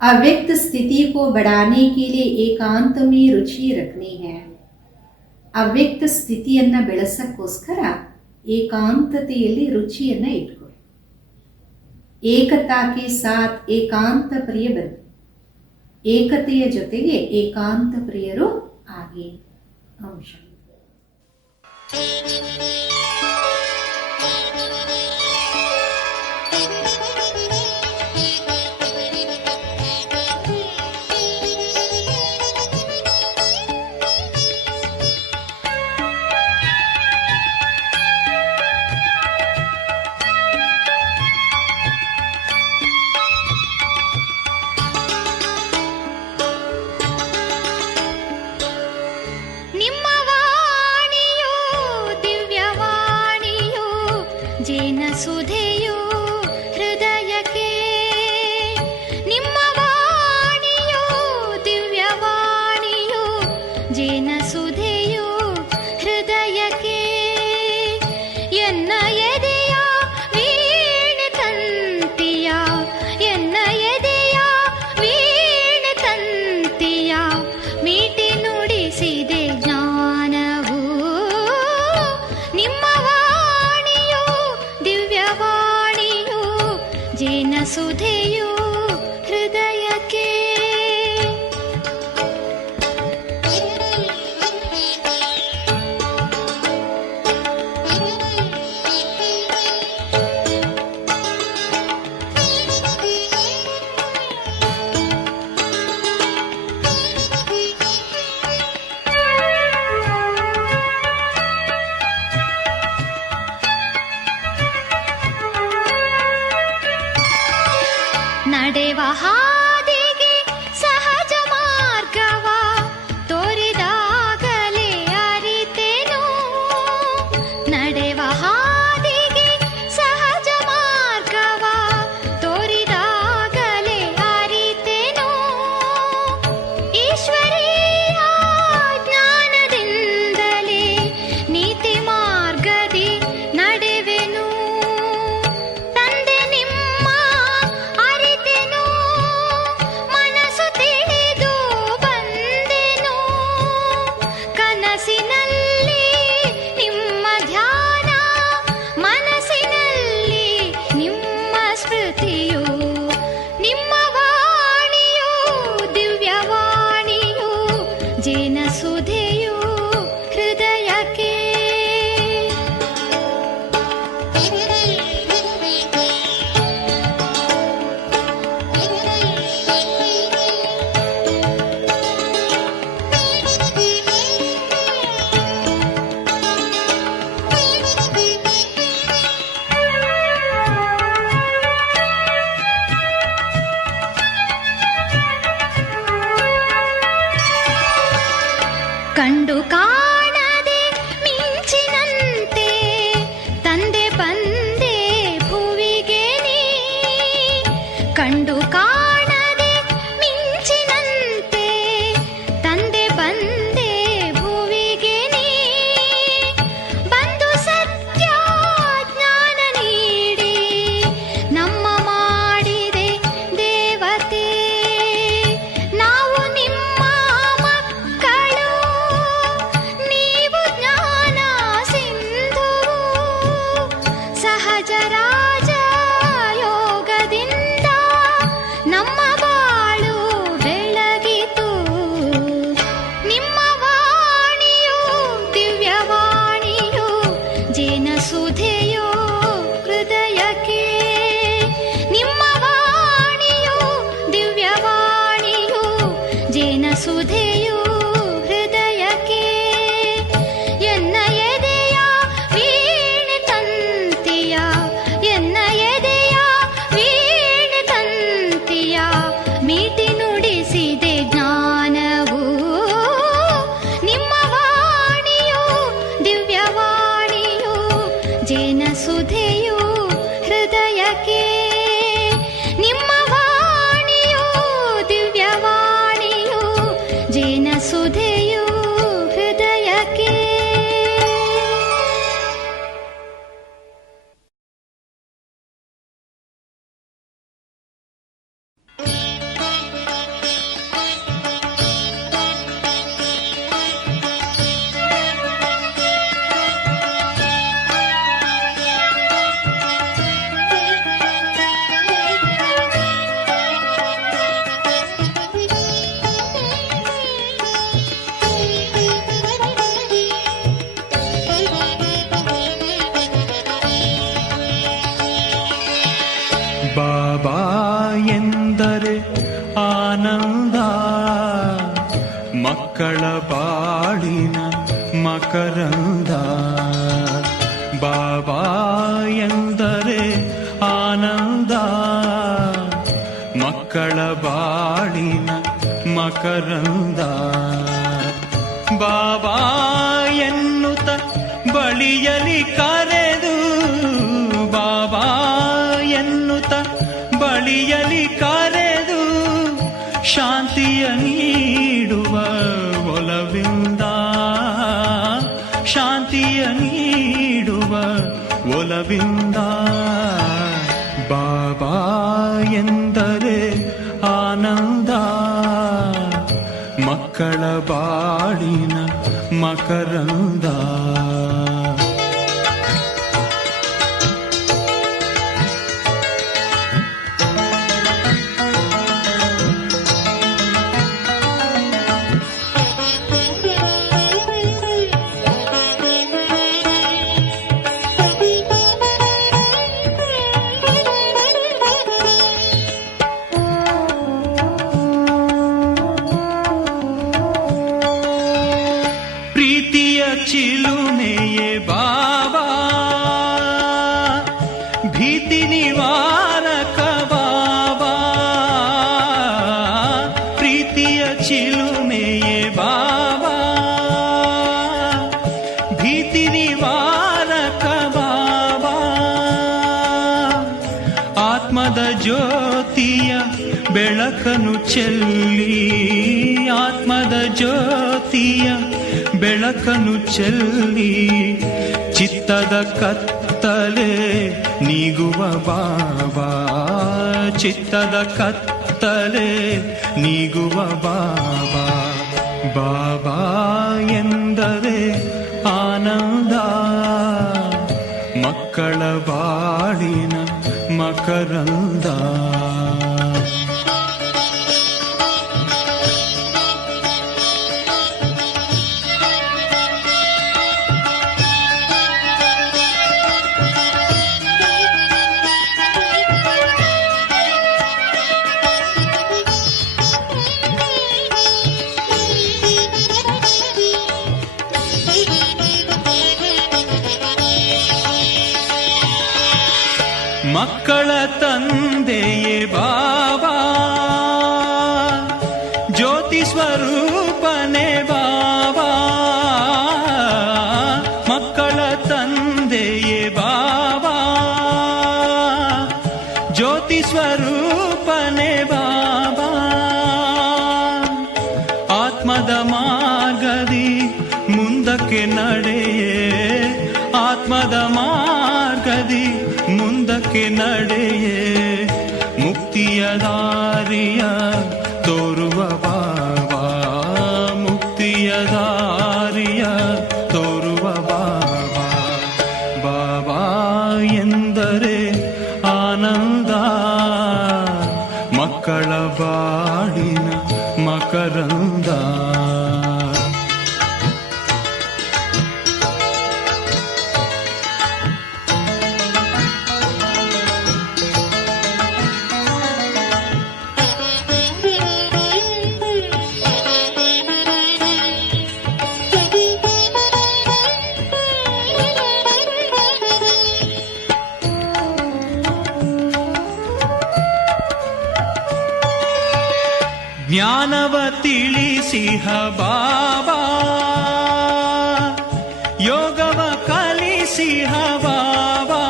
अव्यक्त स्थिति को बढ़ाने के लिए एकांत में रुचि रखनी है. ಅವ್ಯಕ್ತ ಸ್ಥಿತಿಯನ್ನ ಬೆಳೆಸಕ್ಕೋಸ್ಕರ ಏಕಾಂತತೆಯಲ್ಲಿ ರುಚಿಯನ್ನ ಇಟ್ಕೊ. ಏಕತಾ ಕೆ ಸಾಥ್ ಏಕಾಂತ ಪ್ರಿಯ ಬನ್. ಏಕತೆಯ ಜೊತೆಗೆ ಏಕಾಂತ ಪ್ರಿಯರು ಆಗಿ. ಅಂಶ ಸುಧೆಯು ಹೃದಯಕ್ಕೆ, ನಿಮ್ಮ ವಾಣಿಯು ದಿವ್ಯವಾಣಿಯು ಜೇನ ಸುಧೆಯು ಹೃದಯಕ್ಕೆ. ಎನ್ನ ಎದೆಯ ವೀಣ ತಂತಿಯ, ಎನ್ನ ಎದೆಯ ವೀಣ ತಂತಿಯ ಮೀಟಿ ನುಡಿಸಿದೆ ಜ್ಞಾನವು. ನಿಮ್ಮ ವಾಣಿಯು ದಿವ್ಯವಾಣಿ ನಡೆವ ಹಾದಿಗೆ ಸಹಜ ಮಾರ್ಗವ ತೋರಿದಾಗಲೇ ಅರಿತೆನು. ನಡೆವ ಹಾದಿಗೆ ಸಹಜ ಮಾರ್ಗವ ತೋರಿದಾಗಲೇ ಅರಿತೆನು. ಈಶ್ವರೀಯ ಜ್ಞಾನದಿಂದಲೇ ನೀತಿ ಮಾರ್ಗದಿ ನಡೆವೆನು. ತಂದೆ ನಿಮ್ಮ ಅರಿತೆನು, ಮನಸ್ಸು ತಿಳಿದು ಬಂದೆನು. ಕನಸಿನಲ್ಲಿ ನಿಮ್ಮ ಧ್ಯಾನ, ಮನಸ್ಸಿನಲ್ಲಿ ನಿಮ್ಮ ಸ್ಮೃತಿಯು. ನಿಮ್ಮ ವಾಣಿಯು ದಿವ್ಯವಾಣಿಯು, ಜೇನಸುಧೆಯು ಹೃದಯಕ್ಕೆ. ಕಂಡು ಕಾಣದೆ ಮಿಂಚಿನಂತೆ ತಂದೆ ಬಂದೆ ಭುವಿಗೆ ನೀ. ಕಂಡು ಕಾಣದೆ ಮಿಂಚಿನಂತೆ ತಂದೆ ಬಂದೆ ಭುವಿಗೆ ನೀ. ಬಂದು ಸತ್ಯ ಜ್ಞಾನ ನೀಡಿ ನಮ್ಮ ಮಾಡಿದೆ ದೇವತೆ. ನಾವು ನಿಮ್ಮ ಮಕ್ಕಳು, ನೀವು ಜ್ಞಾನ ಸಿಂಧು. ಸಹಜ ರಾಜ ಯೋಗದಿಂದ ನಮ್ಮ ಬಾಳು ಬೆಳಗಿತು. ನಿಮ್ಮ ವಾಣಿಯು ದಿವ್ಯವಾಣಿಯು, ಜೇನಸುಧೆಯು ಹೃದಯಕ್ಕೆ. ನಿಮ್ಮ ವಾಣಿಯು ದಿವ್ಯವಾಣಿಯು, ಜೇನಸುಧೆಯು ಹೃದಯಕ್ಕೆ. ಎನ್ನ ಎದೆಯ ವೀಣೆ ತಂತಿಯ, ಎನ್ನ ಎದೆಯ ವೀಣೆ ತಂತಿಯ ಮೀಟಿ ನುಡಿಸಿದೆ ಜ್ಞಾನವು. ನಿಮ್ಮ ವಾಣಿಯು ದಿವ್ಯವಾಣಿಯು, ಜೇನಸುಧೆಯು ಹೃದಯಕ್ಕೆ. ನಿಮ್ಮ ವಾಣಿಯು ದಿವ್ಯವಾಣಿಯು, ಜೇನಸುಧೆಯು ಹೃದಯಕ್ಕೆ. ಬಾಬಾ ಎಂದರೆ ಆನಂದ, ಮಕ್ಕಳ ಬಾಳಿನ ಮಕರಂದ. ಬಾಬಾ ಎಂದರೆ ಆನಂದ, ಮಕ್ಕಳ ಬಾಳಿನ ಮಕರಂದ. ಬಾಬಾ ಎನ್ನುತ್ತ ಬಳಿಯಲಿ ಕರೆದು, ಬಾಬಾ ಎನ್ನುತ್ತ ಬಳಿಯಲಿ ಕರೆದು ಶಾಂತಿಯ ನೀಡುವ ಒಲವಿಂದ, ಶಾಂತಿಯ ನೀಡುವ ಒಲವಿಂದ. ಬಾಬಾ ಎಂದರೆ ಆನಂದ, ಮಕ್ಕಳ ಬಾಳಿನ ಮಕರಂದ. ಪ್ರೀತಿಯ ಜ್ಯೋತಿಯ ಬೆಳಕನು ಚೆಲ್ಲಿ, ಆತ್ಮದ ಜ್ಯೋತಿಯ ಬೆಳಕನು ಚೆಲ್ಲಿ, ಚಿತ್ತದ ಕತ್ತಲೆ ನೀಗುವ ಬಾಬಾ, ಚಿತ್ತದ ಕತ್ತಲೆ ನೀಗುವ ಬಾಬಾ. ಬಾಬಾ ಎಂದರೆ ಆನಂದ, ಮಕ್ಕಳ ಬಾಳಿನ ಮಕರಂದ. ಮಕ್ಕಳ ತಂದೆಯೇ ಬಾಬಾ, ಜ್ಯೋತಿ ಸ್ವರೂಪನೇ ಬಾಬಾ. ಮಕ್ಕಳ ತಂದೆಯೇ ಬಾಬಾ, ಜ್ಯೋತಿ ಸ್ವರೂಪನೇ ಬಾಬಾ. ಆತ್ಮದ ಮಾರ್ಗದಿ ಮುಂದಕ್ಕೆ ನಡೆಯೇ, ಆತ್ಮದ ಮಾರ್ಗದಿ ಮುಂದಕ್ಕೆ ನಡೆಯೇ, ಮುಕ್ತಿಯ ದಾರಿಯ ತೋರುವ ಬಾಬಾ, ಮುಕ್ತಿಯ ದಾರಿಯ ತೋರುವ ಬಾಬಾ. ಬಾಬಾ ಎಂದರೆ ಆನಂದ, ಮಕ್ಕಳ ಬಾಳಿನ ಮಕರಂದ. ಜ್ಞಾನವ ತಿಳಿಸಿಹ ಬಾಬಾ, ಯೋಗವ ಕಲಿಸಿಹ ಬಾಬಾ.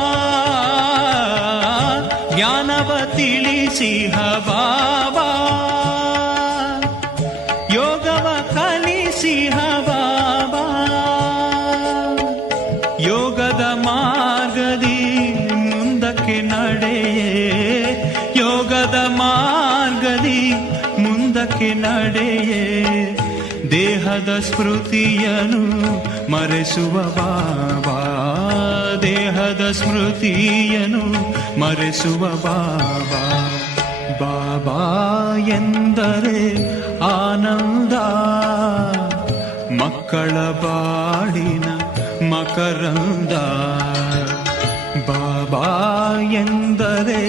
ಜ್ಞಾನವ ತಿಳಿಸಿಹ ಬಾಬಾ, ಯೋಗವ ಕಲಿಸಿಹ ಬಾಬಾ. ಯೋಗದ ಮಾರ್ಗದಿ ಮುಂದಕ್ಕೆ ನಡೆಯೇ, ಯೋಗದ ಮಾರ್ಗದಿ ಮುಂದಕ್ಕೆ ನಡೆಯೇ, ದೇಹದ ಸ್ಮೃತಿಯನು ಮರೆಸುವ ಬಾಬಾ, ದೇಹದ ಸ್ಮೃತಿಯನು ಮರೆಸುವ ಬಾಬಾ. ಬಾಬಾ ಎಂದರೆ ಆನಂದ, ಮಕ್ಕಳ ಬಾಳಿನ ಮಕರಂದ. ಬಾಬಾ ಎಂದರೆ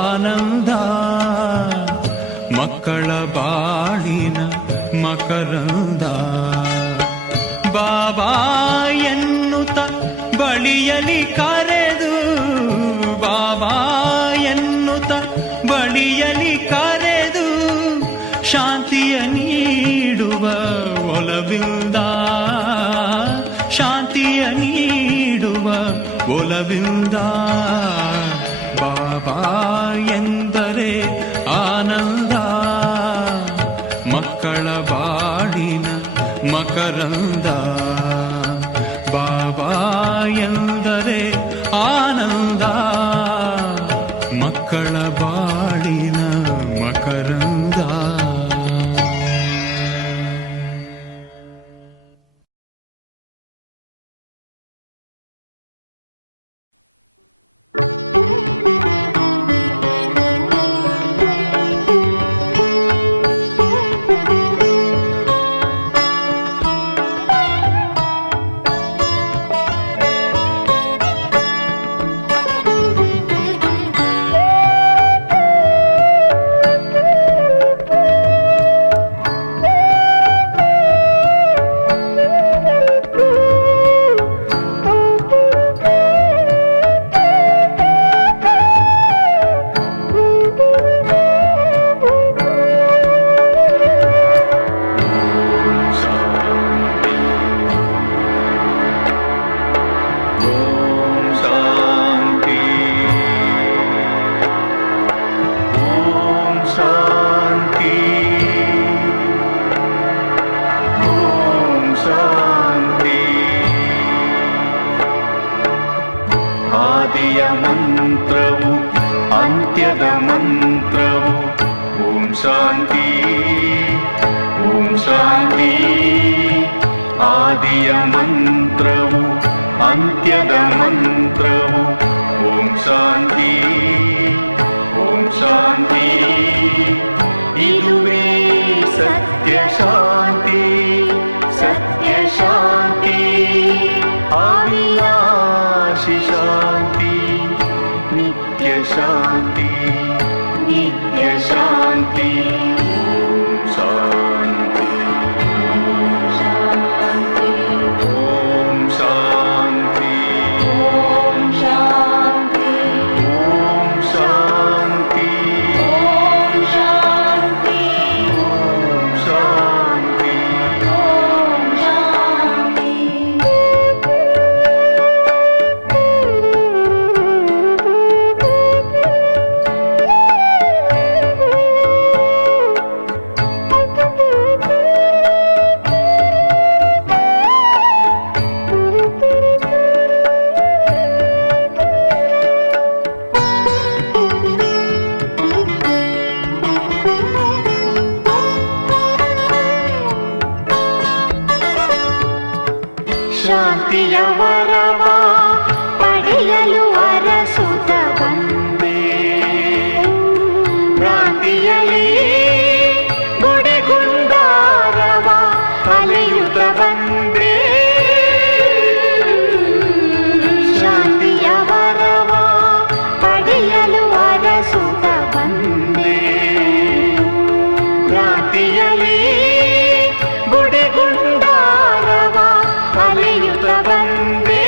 ಆನಂದ, ಮಕ್ಕಳ ಬಾಳಿನ ಮಕರಂದ. ಬಾಬಾ ಎನ್ನುತ್ತ ಬಳಿಯಲಿ ಕರೆದು, ಬಾಬಾ ಎನ್ನುತ್ತ ಬಳಿಯಲಿ ಕರೆದು, ಶಾಂತಿಯ ನೀಡುವ ಒಲವಿಂದ, ಶಾಂತಿಯ ನೀಡುವ ಒಲವಿಂದ. ಬಾಬಾ ಎಂದರೆ ಆನಂದ, ಮಕ್ಕಳ ಬಾಳಿನ ಮಕರಂದ. ಬಾಬಾ ಎಂದರೆ ಆನಂದ, ಮಕ್ಕಳ ಬಾಳಿನ ಮಕರಂದ. ಆದಿಯ ಮಂತ್ರವು ಅಂತ್ಯದ ಮಂತ್ರವು ಓಂ ಶಾಂತಿ ಓಂ ಶಾಂತಿ. ಆದಿಯ ಮಂತ್ರವು ಅಂತ್ಯದ ಮಂತ್ರವು ಓಂ ಶಾಂತಿ ಓಂ ಶಾಂತಿ. ಇದುವೇ ಸತ್ಯ ಶಾಂತಿ ಸತ್ಯ ಶಾಂತಿ ಅವಿನಾಶಿ ಶಾಂತಿ ನಿತ್ಯ ಶಾಂತಿ ನಿತ್ಯ ಶಾಂತಿ. ಶಾಂತಿ ಶಾಂತಿ ಓಂ ಶಾಂತಿ ಓಂ ಶಾಂತಿ ಓಂ ಶಾಂತಿ ಓಂ ಶಾಂತಿ ಓಂ ಶಾಂತಿ ಓಂ ಶಾಂತಿ. ಶಾಂತಿಯ ವರವ ಪಡೆಯಲು ಅರಸುತ್ತ ಬಂದೆ. ಭ್ರಾಂತಿಯಲ್ಲಿ ಗುಡಿಗುಂಡಾರವ ಅಲೆಯುತ್ತ ಬಂದೆ. ಶಾಂತಿಯ ವರವ ಪಡೆಯಲು ಅರಸುತ್ತ ಬಂದೆ. ಭ್ರಾಂತಿಯಲ್ಲಿ ಗುಡಿಗುಂಡಾರವ ಅಲೆಯುತ್ತ ಬಂದೆ.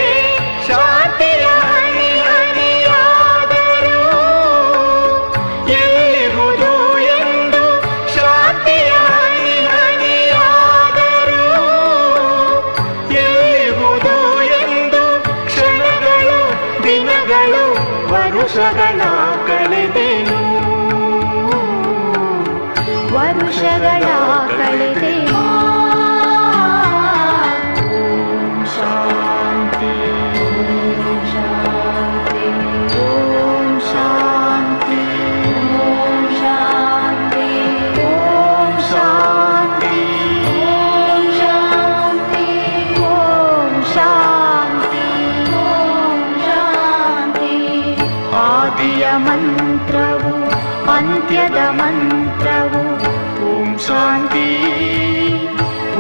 ಶಾಂತಿಯ ಹನಿ ಹನಿಯಾದರೂ ಎಲ್ಲಿರುವುದು ಎಂದು ಶಾಂತಿಯ ಹನಿ ಹನಿಯಾದರೂ ಎಲ್ಲಿರುವುದು ಎಂದು ಕ್ಷಣಗಳು ದಿನಗಳು ವರುಷಗಳ ಕಳೆದೆನು ವರುಷಗಳ ಕಳೆದೆನು. ಶಾಂತಿ ಓಂ ಶಾಂತಿ ಓಂ ಶಾಂತಿ ಓಂ ಶಾಂತಿ ಓಂ ಶಾಂತಿ ಓಂ ಶಾಂತಿ ಓಂ ಶಾಂತಿ ಓಂ ಶಾಂತಿ. ಆದಿಯ ಮಂತ್ರವು ಅಂತ್ಯದ ಮಂತ್ರವು ಓಂ ಶಾಂತಿ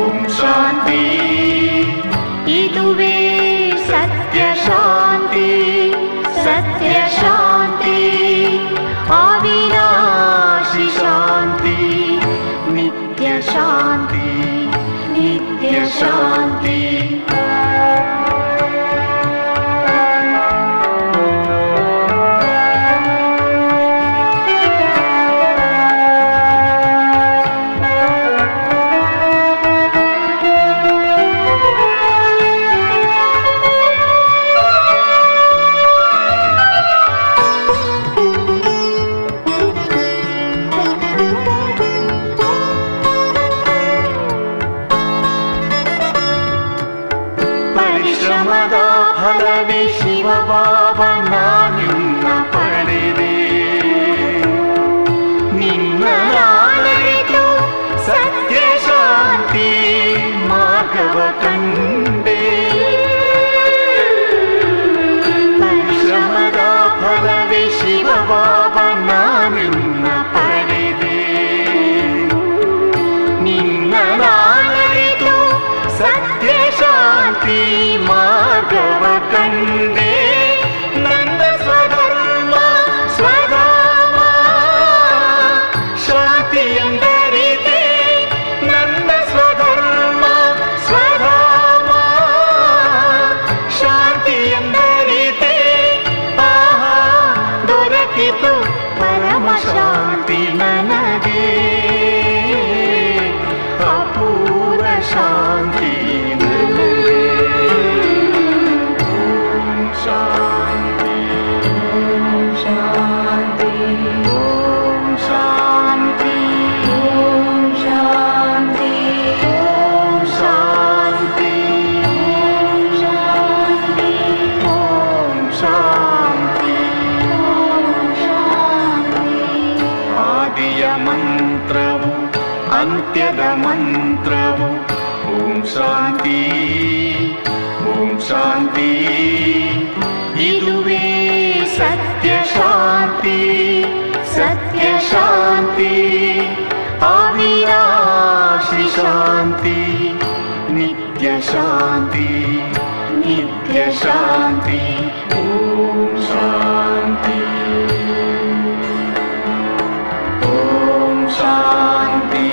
ಓಂ ಶಾಂತಿ. ಇದುವೇ ಸತ್ಯ ಶಾಂತಿ ಸತ್ಯ ಶಾಂತಿ ಅವಿನಾಶಿ ಶಾಂತಿ ನಿತ್ಯ ಶಾಂತಿ ನಿತ್ಯ ಶಾಂತಿ. ಪರಿಶ್ರಮದ ಫಲವೇ ಶಿವಭಾವ ನಾನಿನ್ನ ಪಡೆದೆ. ನಿನ್ನ ನಾನರಿತು ಸತ್ಯ ಶಾಂತಿ ಮಾರ್ಗವ ಕಂಡೆ. ಪರಿಶ್ರಮದ ಫಲವೇ ಶಿವಭಾವ ನಾನಿನ್ನ ಪಡೆದೆ. ನಿನ್ನ ನಾನರಿತು ಸತ್ಯ ಶಾಂತಿ ಮಾರ್ಗವ ಕಂಡೆ. ನನ್ನ ಸ್ವಧರ್ಮ ಅಂತ್ಯದ ಮಂತ್ರವು ಓಂ ಶಾಂತಿ ಓಂ ಶಾಂತಿ. ಇದುವೇ ಸತ್ಯ ಶಾಂತಿ ಸತ್ಯ ಶಾಂತಿ ಅವಿನಾಶಿ ಶಾಂತಿ ನಿತ್ಯ ಶಾಂತಿ ನಿತ್ಯ ಶಾಂತಿ. ಓಂ ಶಾಂತಿ ಓಂ ಶಾಂತಿ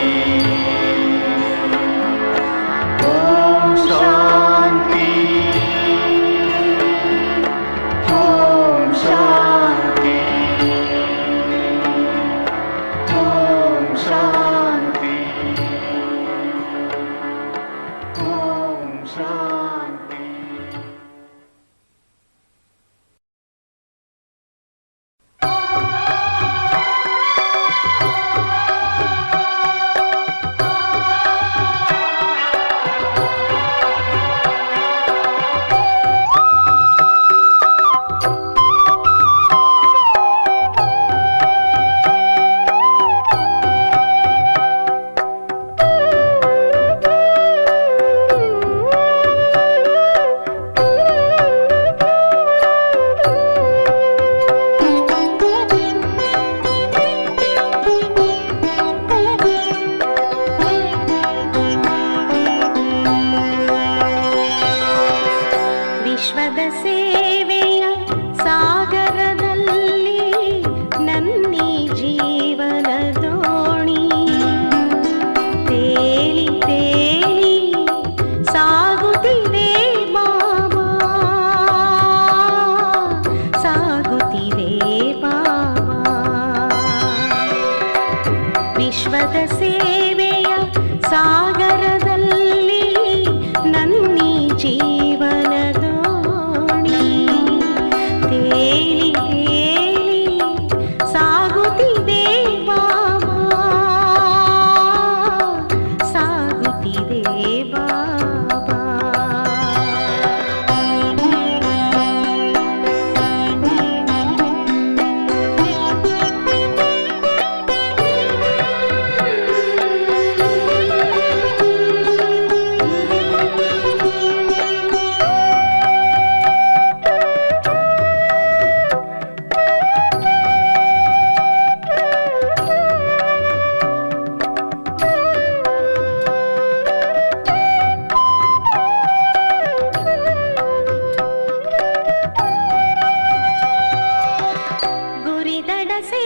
ಓಂ ಶಾಂತಿ ಓಂ ಶಾಂತಿ ಓಂ ಶಾಂತಿ ಓಂ ಶಾಂತಿ. ವಿಶ್ವದ ಸೇವೆಯ ಸಾಗರದಲ್ಲಿ ನನ್ನಿ ಜೀವನ ದೋಣಿ ತೇಲಿ ತೇಲಿ ಸಾಗುತ್ತಿದೆ ಬಾಬಾ ಸಾಗುತ್ತಿದೆ ಬಾಬಾ. ವಿಶ್ವದ ಸೇವೆಯ ಸಾಗರದಲ್ಲಿ ನನ್ನಿ ಜೀವನ ದೋಣಿ ತೇಲಿ ತೇಲಿ ಸಾಗುತ್ತಿದೆ ಬಾಬಾ ಸಾಗುತ್ತಿದೆ ಬಾಬಾ. ಗುರಿದಡ ಸೇ